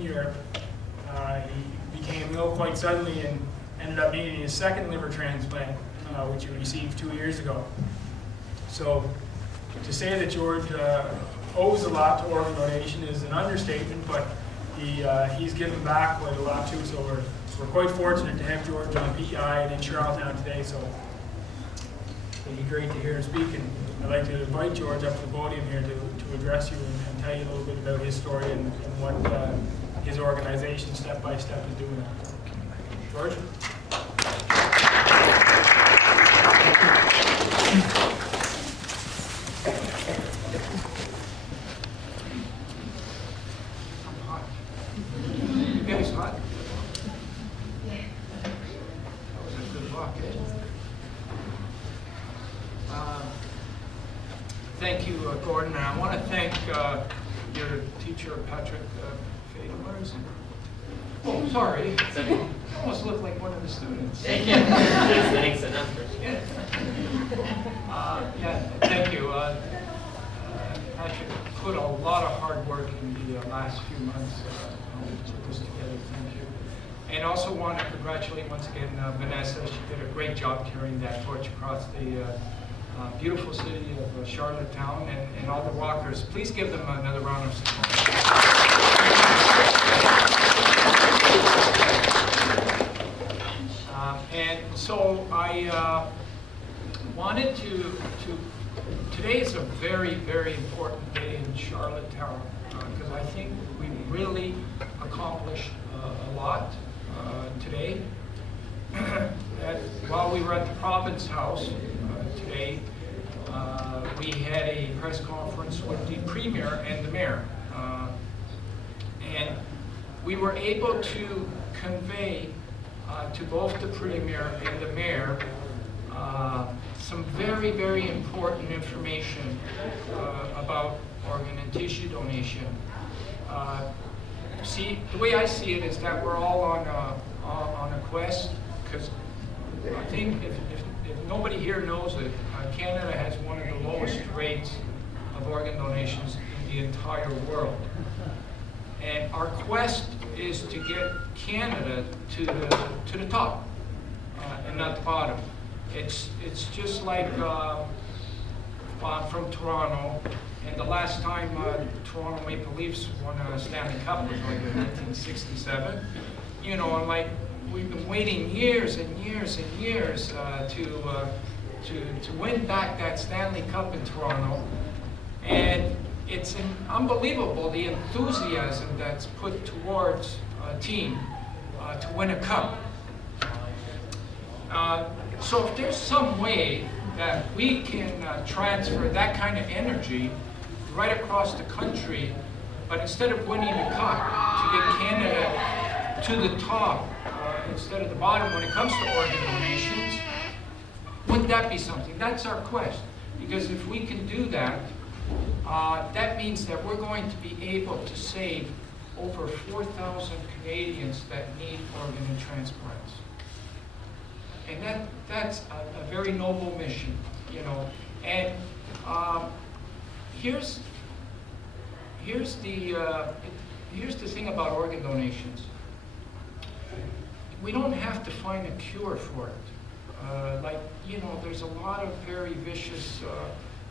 Europe, he became ill quite suddenly and ended up needing his second liver transplant, which he received 2 years ago. So to say that George owes a lot to organ donation is an understatement, but he's given back quite a lot too. So we're quite fortunate to have George on PEI and in Charlottetown today. So it'd be great to hear him speak, and I'd like to invite George up to the podium here to address you and tell you a little bit about his story and what his organization step by step is doing. George? You guys hot? That was a good walk, eh? Thank you, Gordon, and I want to thank your teacher, Patrick Fader. Where is he? Oh, sorry. You almost look like one of the students. Thanks enough. Yeah, thank you. Patrick put a lot of hard work in the last few months to put this together. Thank you. And also want to congratulate once again Vanessa. She did a great job carrying that torch across the beautiful city of Charlottetown, and all the walkers. Please give them another round of support. And so I wanted to today is a very, very important day in Charlottetown, because I think we really accomplished a lot today. While we were at the Province House today, we had a press conference with the Premier and the Mayor. And we were able to convey to both the Premier and the Mayor some very, very important information about organ and tissue donation. See, the way I see it is that we're all on a quest, because I think if nobody here knows it, Canada has one of the lowest rates of organ donations in the entire world. And our quest is to get Canada to the top and not the bottom. It's just like I'm from Toronto, and the last time Toronto Maple Leafs won a Stanley Cup was like in 1967. You know, and like we've been waiting years and years and years to win back that Stanley Cup in Toronto, and it's unbelievable the enthusiasm that's put towards a team to win a cup. So if there's some way that we can transfer that kind of energy right across the country, but instead of winning the cup, to get Canada to the top instead of the bottom when it comes to organ donations, wouldn't that be something? That's our quest. Because if we can do that, that means that we're going to be able to save over 4,000 Canadians that need organ and transplants. And that's a very noble mission, you know. And here's the thing about organ donations. We don't have to find a cure for it. Like, you know, there's a lot of very vicious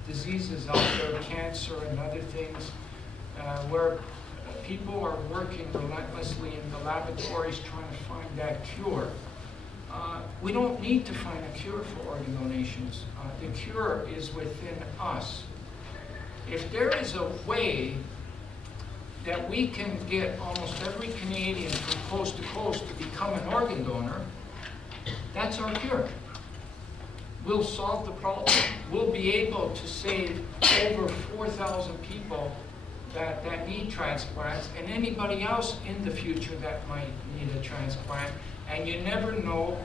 diseases out there, cancer and other things, where people are working relentlessly in the laboratories trying to find that cure. We don't need to find a cure for organ donations. The cure is within us. If there is a way that we can get almost every Canadian from coast to coast to become an organ donor, that's our cure. We'll solve the problem. We'll be able to save over 4,000 people that need transplants, and anybody else in the future that might need a transplant. And you never know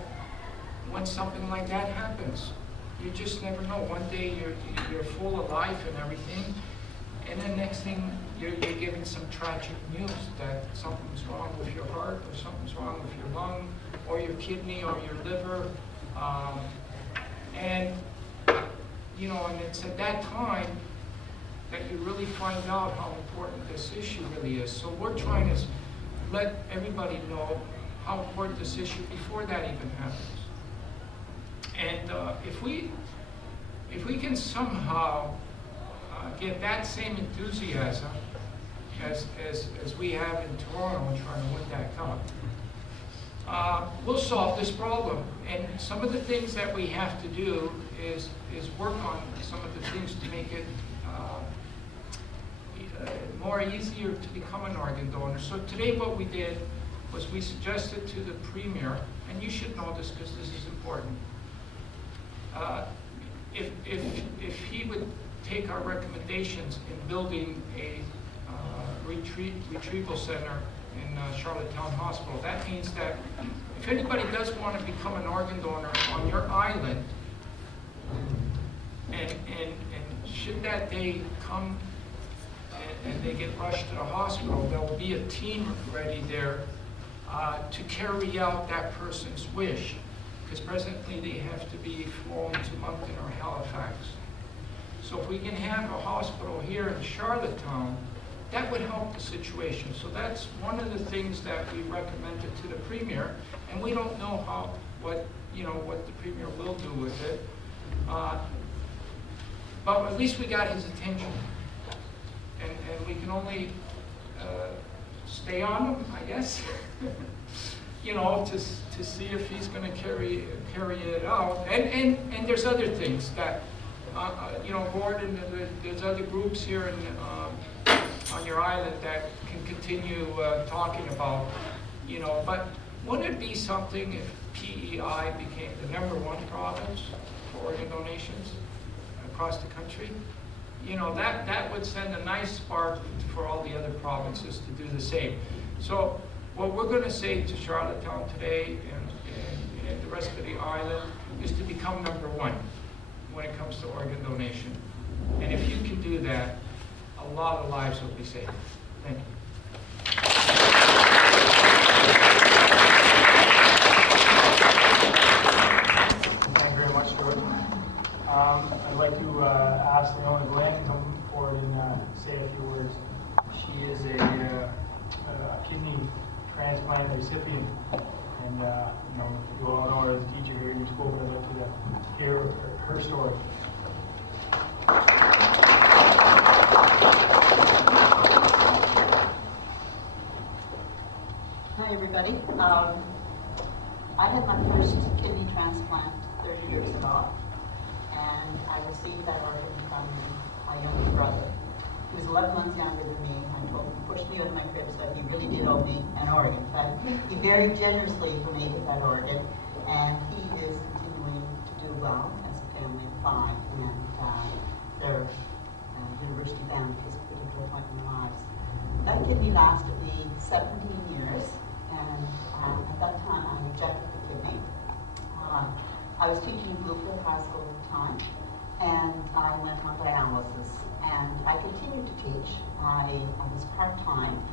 when something like that happens. You just never know. One day you're full of life and everything, and then next thing you're given some tragic news that something's wrong with your heart, or something's wrong with your lung, or your kidney, or your liver. And you know, and it's at that time that you really find out how important this issue really is. So we're trying to let everybody know how important this issue before that even happens. And if we can somehow get that same enthusiasm as we have in Toronto in trying to win that cup, we'll solve this problem. And some of the things that we have to do is work on some of the things to make it more easier to become an organ donor. So today what we did was we suggested to the Premier, and you should know this because this is important, if he would take our recommendations in building a retrieval center in Charlottetown Hospital. That means that if anybody does want to become an organ donor on your island, and should that day come and they get rushed to the hospital, there will be a team ready there to carry out that person's wish, because presently they have to be flown to Moncton or Halifax. So if we can have a hospital here in Charlottetown, that would help the situation. So that's one of the things that we recommended to the Premier, and we don't know what the Premier will do with it. But at least we got his attention, and we can only stay on him, I guess. You know, to see if he's going to carry it out. And there's other things that, you know, Gordon, there's other groups here on your island that can continue talking about, you know, but wouldn't it be something if PEI became the #1 province for organ donations across the country? You know, that would send a nice spark for all the other provinces to do the same. So what we're going to say to Charlottetown today and the rest of the island is to become #1 when it comes to organ donation. And if you can do that, a lot of lives will be saved. Thank you. Thank you very much, George. I'd like to ask Leona Glenn to come forward and say a few words. She is a kidney transplant recipient, and you know, you all know her as a teacher here in your school, but I'd like you to hear her story. Hi, everybody. I had my first kidney transplant 30 years ago, and I received that organ from my younger brother. He was 11 months younger than me. I told him to push me out of my crib, so he really did owe me an organ. But he very generously donated that organ, and he is continuing to do well as a family of 5, and they're university-bound at this particular point in their lives. That kidney lasted me 17 years, and at that time I rejected the kidney. I was teaching in Bluefield High School at the time, and I I continued to teach. I was part-time,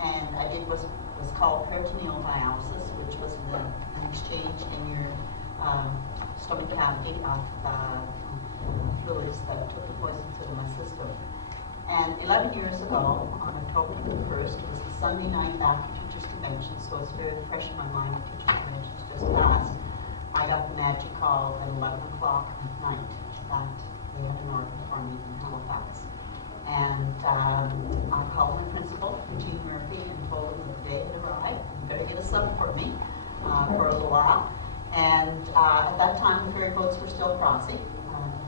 and I did what's called peritoneal dialysis, which was an exchange in your stomach cavity of fluids that took the poisons out of my system. And 11 years ago, on October 21st, it was the Sunday night after Teachers' Convention, so it's very fresh in my mind. Teachers' Convention's just passed. I got the magic call at 11 o'clock at night that they had an order for me in Halifax. And I called my principal, Jean Murphy, and told him that the day had arrived. You better get a sub for me for a little while. And at that time, the ferry boats were still crossing,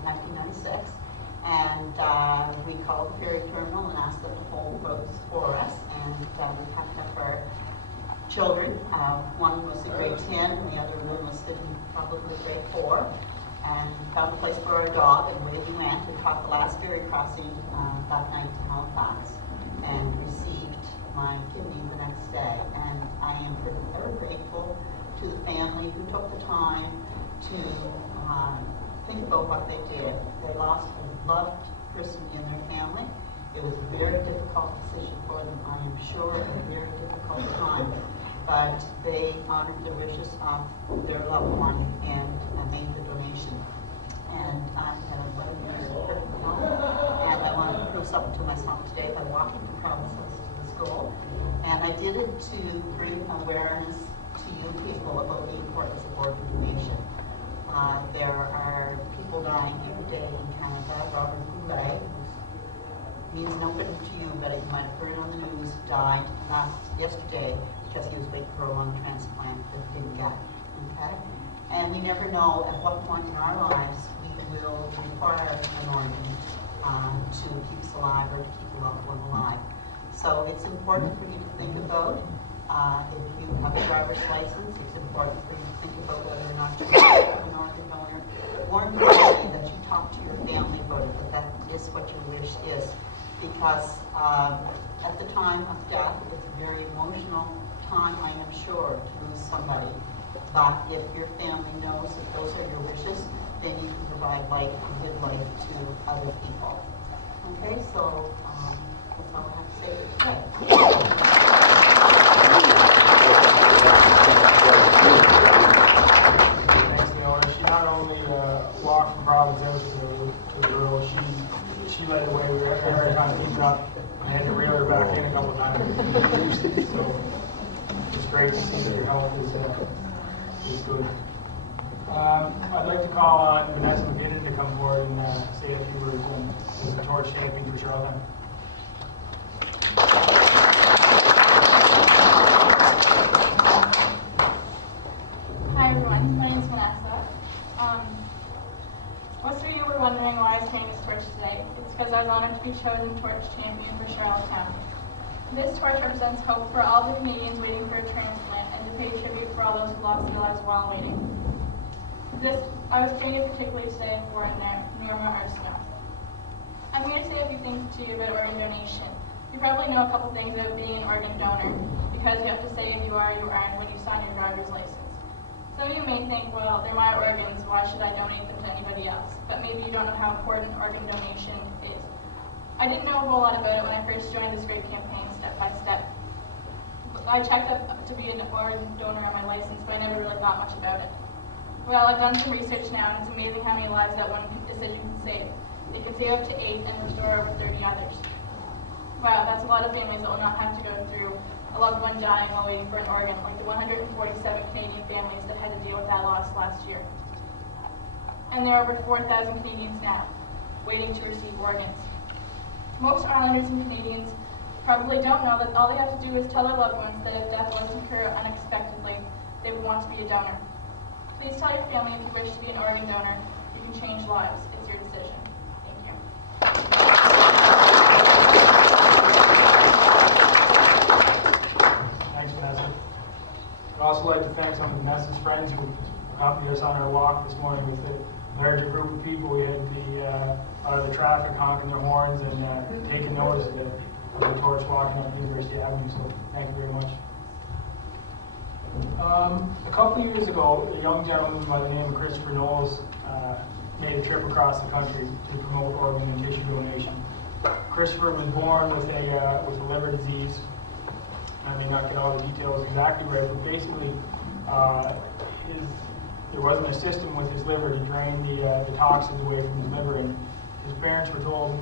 1996. And we called the ferry terminal and asked them to hold boats for us. And we packed up our children. One was in grade 10, and the other one was in probably grade 4. And found a place for our dog, and away we went. We caught the last ferry crossing that night to Halifax, and received my kidney the next day. And I am very grateful to the family who took the time to think about what they did. They lost a loved person in their family. It was a very difficult decision for them, I am sure, a very difficult time. But they honored the wishes of their loved one and made the donation. And I had a 11 years of perfect mom, and I wanted to prove something to myself today by walking the promises to the school. And I did it to bring awareness to you people about the importance of organ donation. There are people dying every day in Canada. Robert Goulet, means nobody to you, but you might have heard on the news, died yesterday because he was waiting for a lung transplant that he didn't get. Okay? And we never know at what point in our lives we will require an organ to keep us alive or to keep a loved one alive. So it's important for you to think about if you have a driver's license, it's important for you to think about whether or not you're an organ donor. More importantly, that you talk to your family about it, that is what your wish is. Because at the time of death, it's a very emotional time, I am sure, to lose somebody. But if your family knows that those are your wishes, then you can provide life and give life to other people. Okay, so that's all I have to say today. Thanks, Leona. She not only walked from Providence House to the rural, she led the way. We were every time to keep it up. I had to reel her back in a couple of times. So it's great to see that your health is good. I'd like to call on Vanessa McKinnon to come forward and say a few words as the Torch Champion for Charlottetown. Hi everyone, my name is Vanessa. Most of you were wondering why I was carrying this torch today. It's because I was honored to be chosen Torch Champion for Charlottetown. This torch represents hope for all the Canadians waiting for a transplant and to pay tribute for all those who lost their lives while waiting. I was carrying it particularly today for Norma Arsenault. I'm here to say a few things to you about organ donation. You probably know a couple things about being an organ donor because you have to say if you are or you aren't when you sign your driver's license. Some of you may think, well, they're my organs, why should I donate them to anybody else? But maybe you don't know how important organ donation is. I didn't know a whole lot about it when I first joined this great campaign, step by step. I checked up to be an organ donor on my license, but I never really thought much about it. Well, I've done some research now, and it's amazing how many lives that one decision can save. It can save up to 8 and restore over 30 others. Wow, that's a lot of families that will not have to go through a loved one dying while waiting for an organ, like the 147 Canadian families that had to deal with that loss last year. And there are over 4,000 Canadians now waiting to receive organs. Most Islanders and Canadians probably don't know that all they have to do is tell their loved ones that if death was to occur unexpectedly, they would want to be a donor. Please tell your family if you wish to be an organ donor. You can change lives. It's your decision. Thank you. Thanks, Vanessa. I'd also like to thank some of Vanessa's friends who accompanied us on our walk this morning with a larger group of people. We had out of the traffic honking their horns and taking notice of the torch walking up University Avenue, so thank you very much. A couple of years ago, a young gentleman by the name of Kristopher Knowles made a trip across the country to promote organ and tissue donation. Kristopher was born with a liver disease. I may not get all the details exactly right, but basically, there wasn't a system with his liver to drain the toxins away from his liver, and his parents were told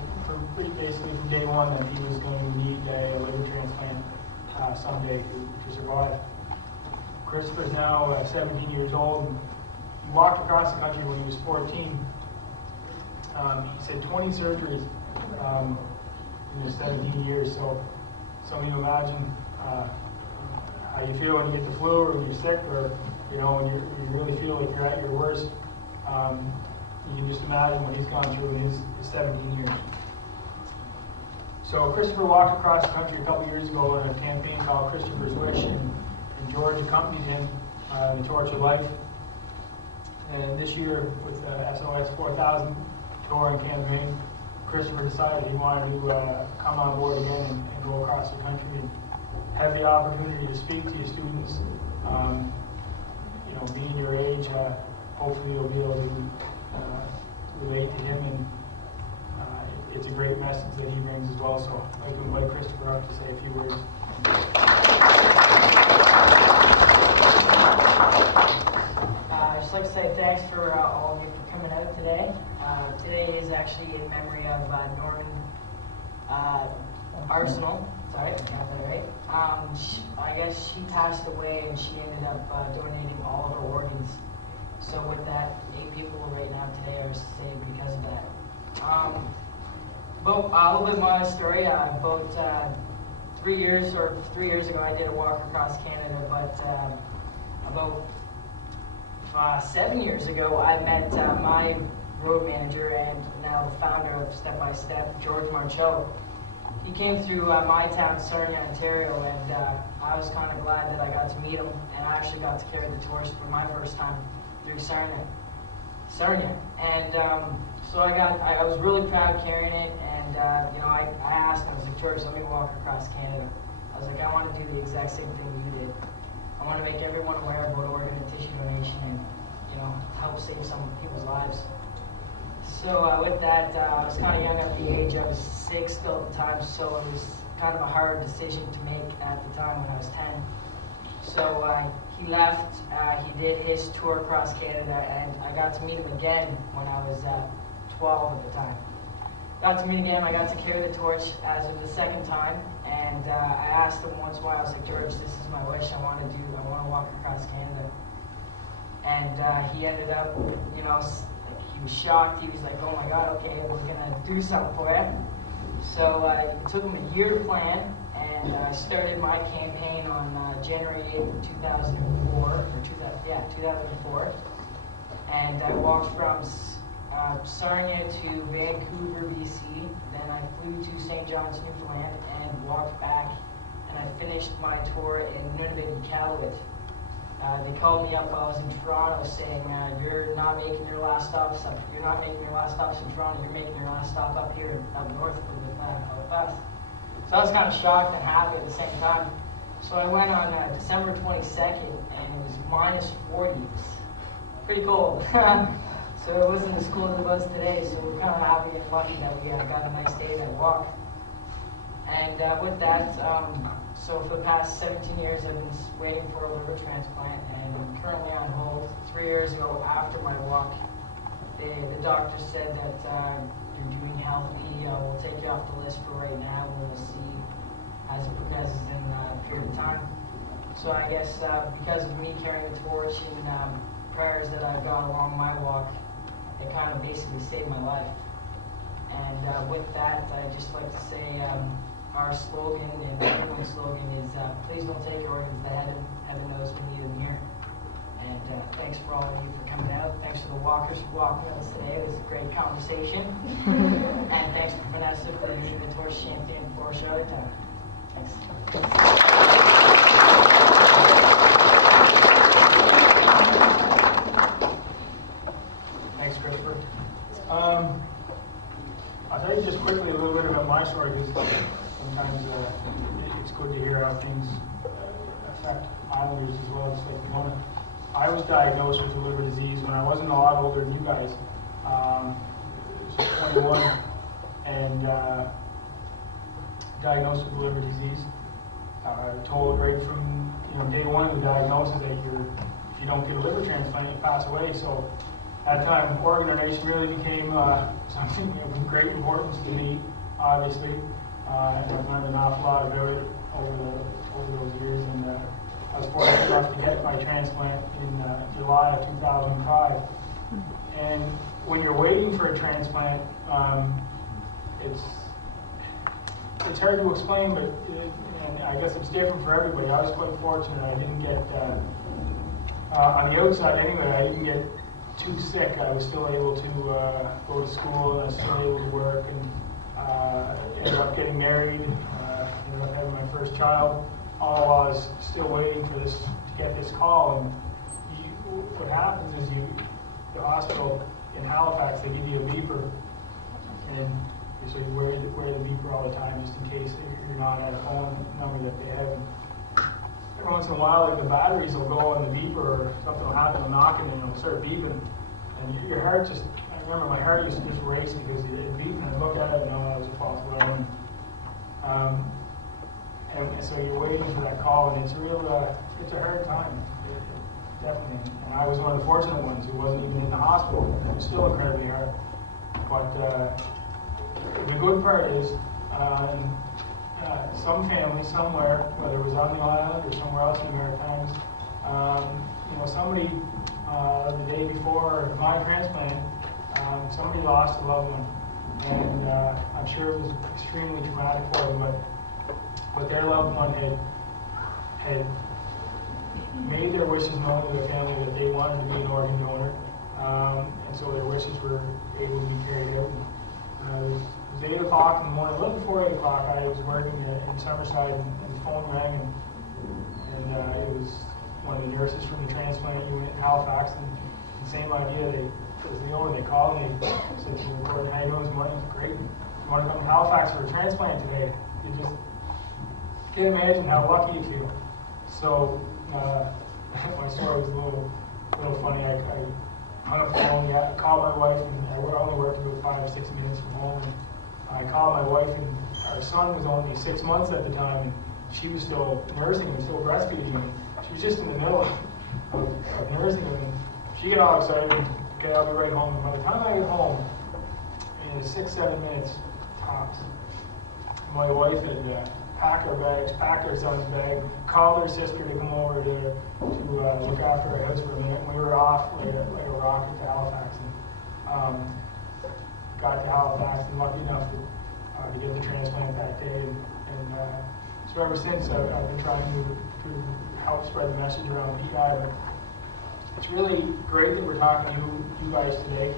basically from day one that he was going to need a liver transplant someday to survive. Kristopher is now 17 years old. And he walked across the country when he was 14. He said 20 surgeries in his 17 years. So some of you imagine how you feel when you get the flu or when you're sick, or when you really feel like you're at your worst. You can just imagine what he's gone through in his 17 years. So Kristopher walked across the country a couple years ago in a campaign called Kristopher's Wish, and George accompanied him in the Torch of Life. And this year, with the SOS4000 touring campaign, Kristopher decided he wanted to come on board again and go across the country and have the opportunity to speak to your students. Being your age, hopefully you'll be able to relate to him, and it's a great message that he brings as well. So I'd like to invite Kristopher up to say a few words. I'd just like to say thanks for all of you for coming out today. Today is actually in memory of Norman Arsenal. Sorry, I got that right. I guess she passed away and she ended up donating all of her organs. So with that, 8 people right now today are saved because of that. But a little bit of my story. About 3 years ago, I did a walk across Canada. But about 7 years ago, I met my road manager and now the founder of Step by Step, George Marcello. He came through my town, Sarnia, Ontario, and I was kind of glad that I got to meet him, and I actually got to carry the torch for my first time through Sarnia. And so I was really proud carrying it, and I asked him, I was like, George, let me walk across Canada. I was like, I want to do the exact same thing you did. I want to make everyone aware about organ and tissue donation and help save some people's lives. So with that, I was kind of young at the age. I was 6 still at the time, so it was kind of a hard decision to make at the time when I was 10. So he left. He did his tour across Canada, and I got to meet him again when I was 12 at the time. Got to meet again. I got to carry the torch as of the second time, and I asked him once why. I was like, George, this is my wish. I want to walk across Canada. And he ended up, he was shocked. He was like, oh my God, okay, we're gonna do something for you. So it took him a year to plan, and I started my campaign on January 8th, 2004, 2004. And I walked from Sarnia to Vancouver, BC. Then I flew to St. John's, Newfoundland, and walked back. And I finished my tour in Nunavut, Iqaluit. They called me up while I was in Toronto saying, you're not making your last stops in Toronto, you're making your last stop up here, up north with us. So I was kind of shocked and happy at the same time. So I went on December 22nd, and it was minus 40. It was pretty cold. So it wasn't as cold as it was today, so we're kind of happy and lucky that we got a nice day that walk. And with that, so for the past 17 years, I've been waiting for a liver transplant, and I'm currently on hold. 3 years ago, after my walk, the doctor said that you're doing healthy. We'll take you off the list for right now. We'll see as it progresses in a period of time. So I guess because of me carrying the torch and prayers that I've got along my walk, it kind of basically saved my life. And with that, I'd just like to say our slogan and everyone's slogan is, please don't take your organs to heaven. Heaven knows we need them here. And thanks for all of you for coming out. Thanks for the walkers for walking with us today. It was a great conversation. And thanks to Vanessa for being the Torch Champion for Charlottetown. Thanks. Thanks, Kristopher. I'll tell you just quickly a little bit about my story, because sometimes it's good to hear how things affect Islanders as well as like Mona. I was diagnosed with a liver disease when I wasn't a lot older than you guys. I was 21, and diagnosed with liver disease. Told right from day one of the diagnosis that if you don't get a liver transplant, you pass away. So at that time, organ donation really became something of great importance to me, obviously, and I've learned an awful lot about it over those years. And I was fortunate enough to get my transplant in July of 2005. And when you're waiting for a transplant, it's hard to explain, but and I guess it's different for everybody. I was quite fortunate. I didn't get, on the outside anyway, I didn't get too sick. I was still able to go to school, and I was still able to work, and ended up getting married, ended up having my first child, all while I was still waiting for this, to get this call. And what happens is the hospital in Halifax, they give you a beeper, and so you wear the beeper all the time just in case you're not at a phone number that they have. Every once in a while, like the batteries will go on the beeper or something will happen, it'll knock and then it'll start beeping. And your heart just, I remember my heart used to just race because it beeped, and I looked at it and no, that was a false alarm. And so you're waiting for that call, and it's a hard time, definitely. And I was one of the fortunate ones who wasn't even in the hospital. It was still incredibly hard. But the good part is, some family somewhere, whether it was on the island or somewhere else in the Americas, somebody the day before my transplant, somebody lost a loved one, and I'm sure it was extremely traumatic for them. But their loved one had made their wishes known to their family that they wanted to be an organ donor, and so their wishes were able to be carried out. It was 8 o'clock in the morning. A little before 8 o'clock, I was working in Summerside, and the phone rang, and it was one of the nurses from the transplant unit in Halifax, and the same idea. It was the owner. They called me. They said to me, "Gordon, how you doing this morning?" "Great. You want to come to Halifax for a transplant today?" You just can't imagine how lucky you feel. So my story was a little funny. I hung up the phone, called my wife, and I only worked about 5 or 6 minutes from home. And I called my wife, and our son was only 6 months at the time, and she was still nursing and still breastfeeding him. She was just in the middle of nursing him, and she got all excited. "Okay, I'll be right home." And by the time I get home, in 6-7 minutes tops, my wife had packed our bags, packed our son's bag, called her sister to come over to look after our house for a minute. And we were off like a rocket to Halifax, and got to Halifax, and lucky enough to get the transplant that day. And so ever since, I've been trying to help spread the message around PEI. But it's really great that we're talking to you guys today,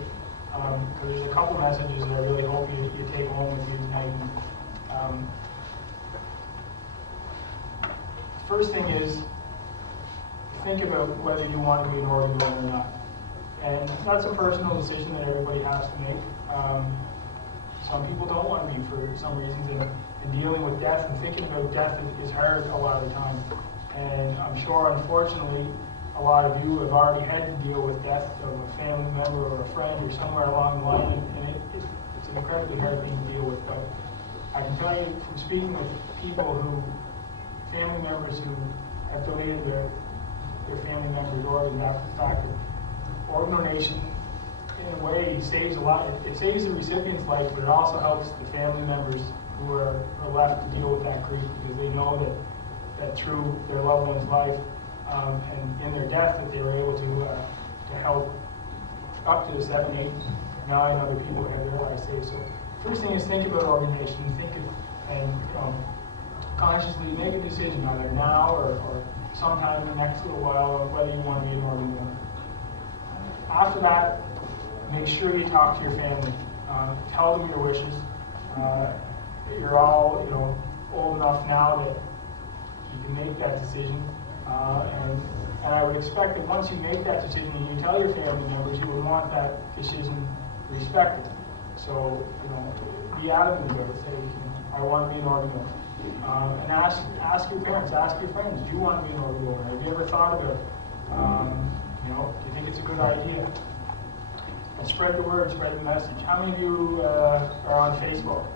because there's a couple messages that I really hope you take home with you tonight. First thing is, think about whether you want to be an organ donor or not. And that's a personal decision that everybody has to make. Some people don't want to be for some reasons, and dealing with death and thinking about death is hard a lot of the time. And I'm sure, unfortunately, a lot of you have already had to deal with death of a family member or a friend or somewhere along the line, and it's an incredibly hard thing to deal with. But I can tell you from speaking with people family members who have donated their family members' organs after the fact, that organ donation, in a way, saves a lot. It saves the recipient's life, but it also helps the family members who are left to deal with that grief, because they know that through their loved one's life and in their death, that they were able to help up to 7, 8, 9 other people have their lives saved. So first thing is think about organ donation. Consciously make a decision either now or sometime in the next little while of whether you want to be an organ donor. After that, make sure you talk to your family. Tell them your wishes. You're all old enough now that you can make that decision. And I would expect that once you make that decision and you tell your family members, you would want that decision respected. So be adamant about it. Say, I want to be an organ donor. And ask your parents, ask your friends, do you want to be an organ donor? Have you ever thought about it? Do you think it's a good idea? And spread the word, spread the message. How many of you are on Facebook?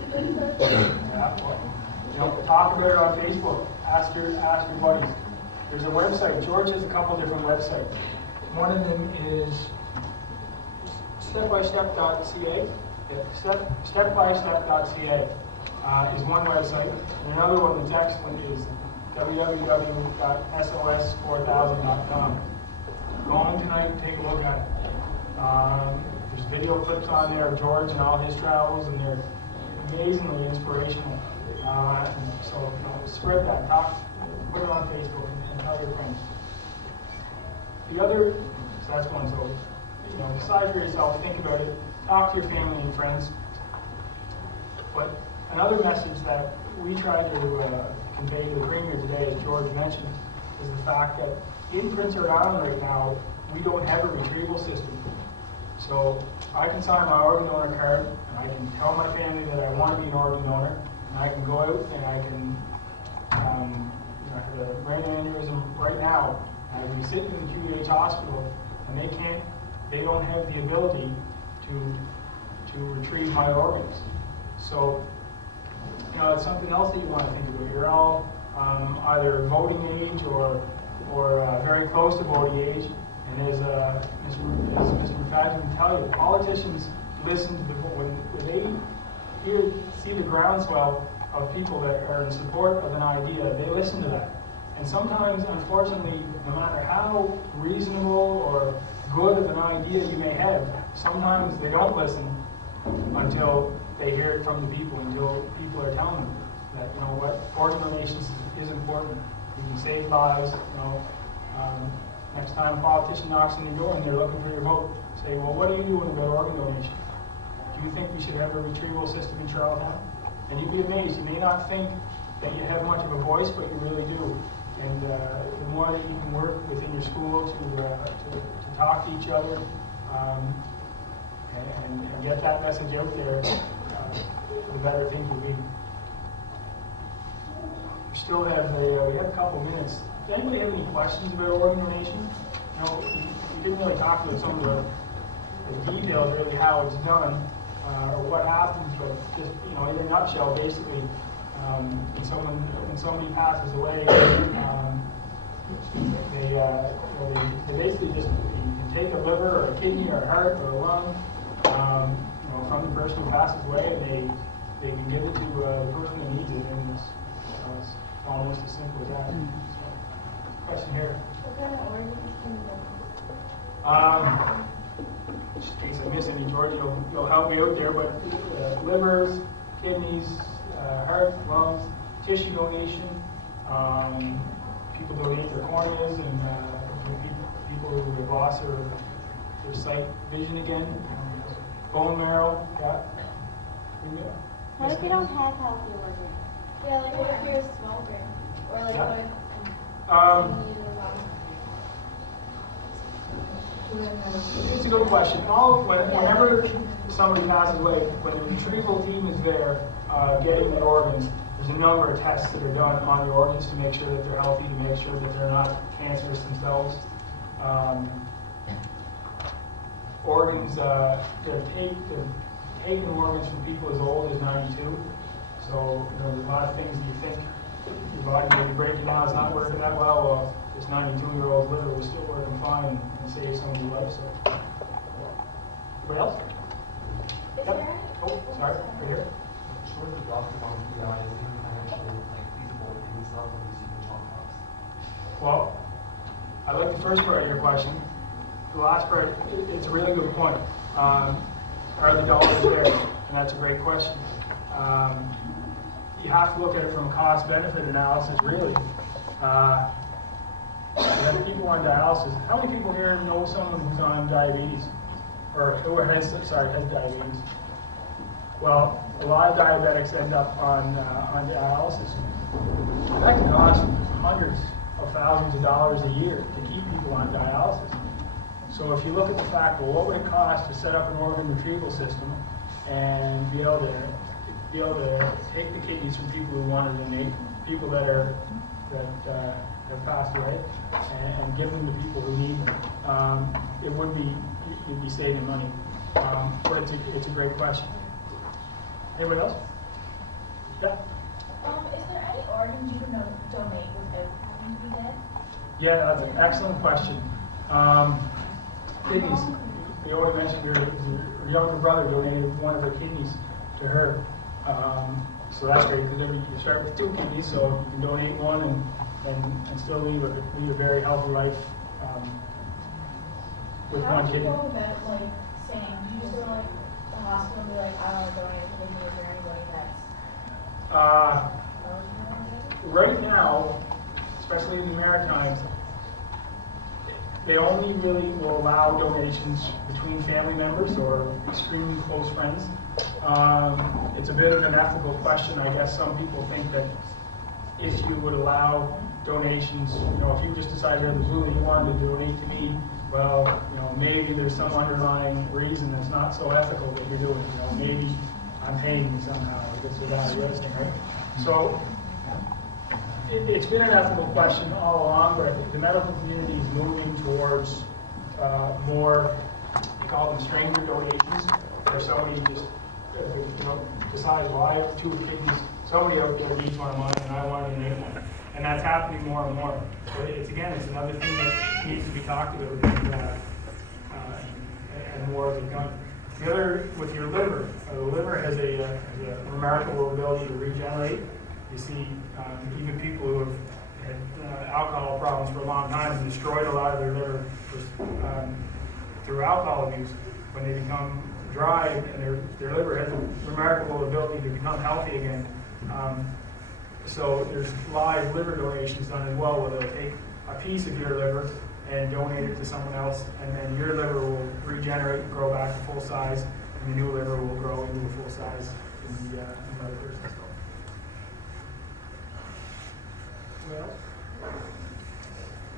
Yeah, well, you know, talk about it on Facebook. Ask your buddies. There's a website. George has a couple different websites. One of them is stepbystep.ca. Stepbystep.ca is one website. And another one that's excellent is www.sos4000.com. Go home tonight and take a look at it. There's video clips on there of George and all his travels, and they're amazingly inspirational. So spread that, put it on Facebook and tell your friends. The other, so that's one. So decide for yourself, think about it, talk to your family and friends. But another message that we try to convey to the Premier today, as George mentioned, is the fact that in Prince Edward Island right now, we don't have a retrieval system. So I can sign my organ donor card, and I can tell my family that I want to be an organ donor, and I can go out and I can, the brain aneurysm right now, I can be sitting in the QEH hospital, and they don't have the ability to retrieve my organs. So, it's something else that you want to think about. You're all either voting age or very close to voting age. And as Mr. McFadden can tell you, politicians listen to when they see the groundswell of people that are in support of an idea, they listen to that. And sometimes, unfortunately, no matter how reasonable or good of an idea you may have, sometimes they don't listen until they hear it from the people, until people are telling them that, organ donations is important. You can save lives, Next time a politician knocks on your door and they're looking for your vote, say, well, what are you doing about organ donation? Do you think we should have a retrieval system in Charlottetown? And you'd be amazed. You may not think that you have much of a voice, but you really do. And the more that you can work within your school to talk to each other and get that message out there, the better things will be. We have a couple minutes. Does anybody have any questions about organ donation? You didn't really talk about some of the details, really, how it's done or what happens, but just in a nutshell, basically, when somebody passes away, they basically just you can take a liver or a kidney or a heart or a lung, from the person who passes away, and they can give it to the person who needs it, and it's almost as simple as that. Question here. What kind of organs can you donate? Just in case I miss any, George, you'll help me out there, but livers, kidneys, heart, lungs, tissue donation, people donate their corneas, and people who have lost their sight, vision again, bone marrow, What if you don't have healthy organs? Yeah, like what if you're a smoker? Or like what if it's a good question. Whenever somebody passes away, when the retrieval team is there getting the organs, there's a number of tests that are done on the organs to make sure that they're healthy, to make sure that they're not cancerous themselves. Organs, they've taken organs from people as old as 92. So there's a lot of things you think your body may be breaking down, it's not working that well. Well, this 92-year-old liver was still working fine and save somebody's life. So, anybody else? Yep. Oh, sorry, right here. Sure, the doctor on PI is even financially feasible to do some of these chunk costs. Well, I like the first part of your question. The last part, it's a really good point. Are the dollars there? And that's a great question. You have to look at it from a cost-benefit analysis, really. You have people on dialysis. How many people here know someone who's on diabetes? Or who has diabetes? Well, a lot of diabetics end up on dialysis. That can cost hundreds of thousands of dollars a year to keep people on dialysis. So if you look at the fact, well, what would it cost to set up an organ retrieval system and be able to take the kidneys from people who want to donate, people that have passed away, and give them to people who need them. You'd be saving money. But it's a great question. Anybody else? Yeah. Is there any organs you can donate without having to be dead? Yeah, that's an excellent question. Kidneys. You already mentioned your younger brother donated one of her kidneys to her. So that's great because you start with 2 kidneys, so you can donate one and still lead a very healthy life with How one do you kidney. go about like saying? Do you just go to like the hospital and be like, I want to donate a kidney? Is there anybody that's right now, especially in the Maritimes, they only really will allow donations between family members or extremely close friends. It's a bit of an ethical question. I guess some people think that if you would allow donations, if you just decided out of the blue that you wanted to donate to me, well, maybe there's some underlying reason that's not so ethical that you're doing. Maybe I'm paying you somehow, or this or that, or the other thing, right? So it's been an ethical question all along, but I think the medical community is moving towards more, we call them stranger donations, where somebody just decides, well, I have 2 kidneys, somebody out there needs one of mine, and I want to donate one. And that's happening more and more. So it's another thing that needs to be talked about and more of it done. The other, with your liver, the liver has a remarkable ability to regenerate. You see, even people who have had alcohol problems for a long time have destroyed a lot of their liver through alcohol abuse. When they become dry, and their liver has a remarkable ability to become healthy again. So there's live liver donations done as well, where they'll take a piece of your liver and donate it to someone else, and then your liver will regenerate and grow back to full size, and the new liver will grow into a full size in the other person's. Well,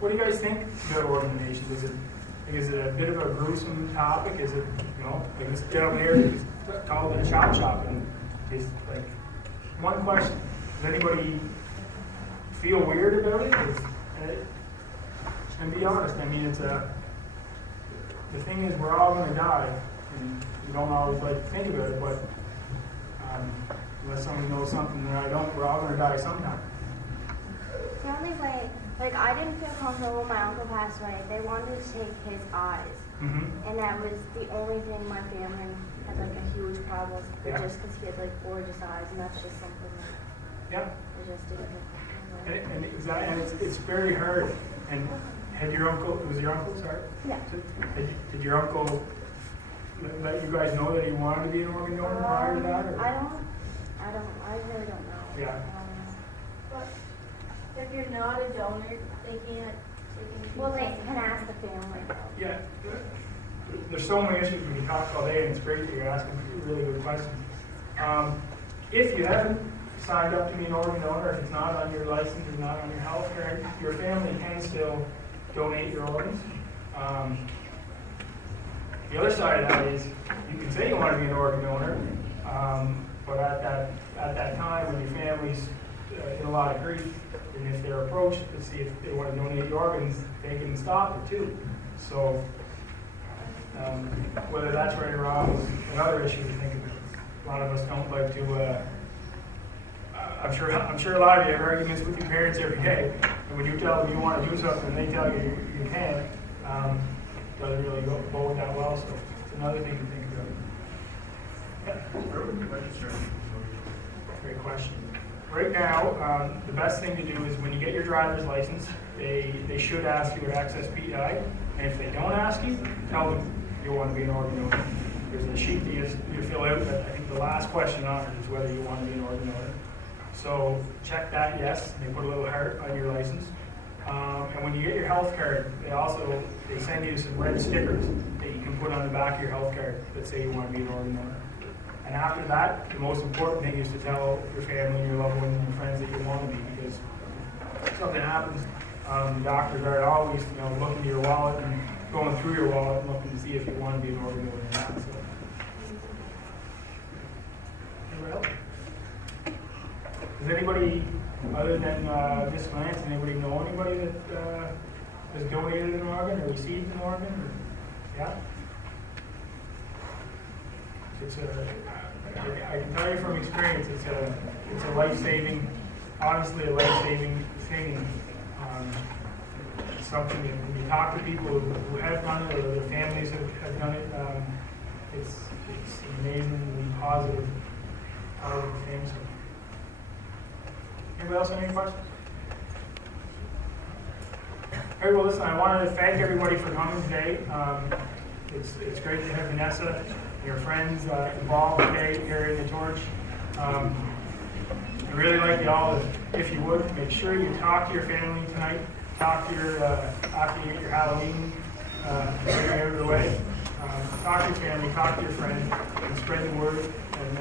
what do you guys think about organ donations? Is it a bit of a gruesome topic? Is it, like this gentleman here called it a chop shop, and it's like, one question: does anybody feel weird about it? And be honest. I mean, the thing is, we're all going to die, and you don't always like to think about it, but unless somebody knows something that I don't, we're all going to die sometime. The only way, I didn't feel comfortable when my uncle passed away. They wanted to take his eyes, and that was the only thing my family had a huge problem with, just because he had gorgeous eyes, and that's just something that I just didn't feel comfortable. And it's very hard. And had your uncle, was your uncle, sorry? Yeah. Did your uncle let you guys know that he wanted to be an organ donor prior to that? Or? I really don't know. Yeah. But if you're not a donor, they can't. Well, they can ask the family. Yeah. There's so many issues we can talk all day, and it's great that you're asking really good questions. If you haven't signed up to be an organ donor, if it's not on your license, it's not on your health care, your family can still donate your organs. The other side of that is, you can say you want to be an organ donor, but at that time when your family's in a lot of grief, and if they're approached to see if they want to donate your organs, they can stop it too. So whether that's right or wrong is another issue to think about. A lot of us don't like to. I'm sure a lot of you have arguments with your parents every day, and when you tell them you want to do something and they tell you you can't, doesn't really go that well. So it's another thing to think about. Where would you register? Great question. Right now, the best thing to do is when you get your driver's license, they should ask you to access PEI, and if they don't ask you, tell them you want to be an organ donor. There's a sheet that you fill out that I think the last question on it is whether you want to be an organ donor. So check that yes, and they put a little heart on your license. And when you get your health card, they send you some red stickers that you can put on the back of your health card that say you want to be an organ donor. And after that, the most important thing is to tell your family, your loved ones, and your friends that you want to be, because if something happens, the doctors are always looking at your wallet and going through your wallet and looking to see if you want to be an organ donor or not. So. Anybody else? Does anybody, other than Miss Lance, anybody know anybody that has donated an organ or received an organ? Or, yeah? I can tell you from experience, it's a life-saving, honestly a life-saving thing. It's something that when you talk to people who have done it or their families have done it, it's amazingly positive thing. So. Anybody else have any questions? All right, well listen, I wanted to thank everybody for coming today. It's great to have Vanessa and your friends involved today here in the Torch. I'd really like you all, if you would, make sure you talk to your family tonight. Talk to your, after you get your Halloween figured out of the way. Talk to your family, talk to your friends, and spread the word. And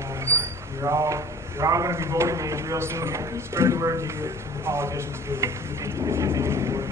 you're all going to be voting real soon. Spread the word to the politicians too, if you think it's important.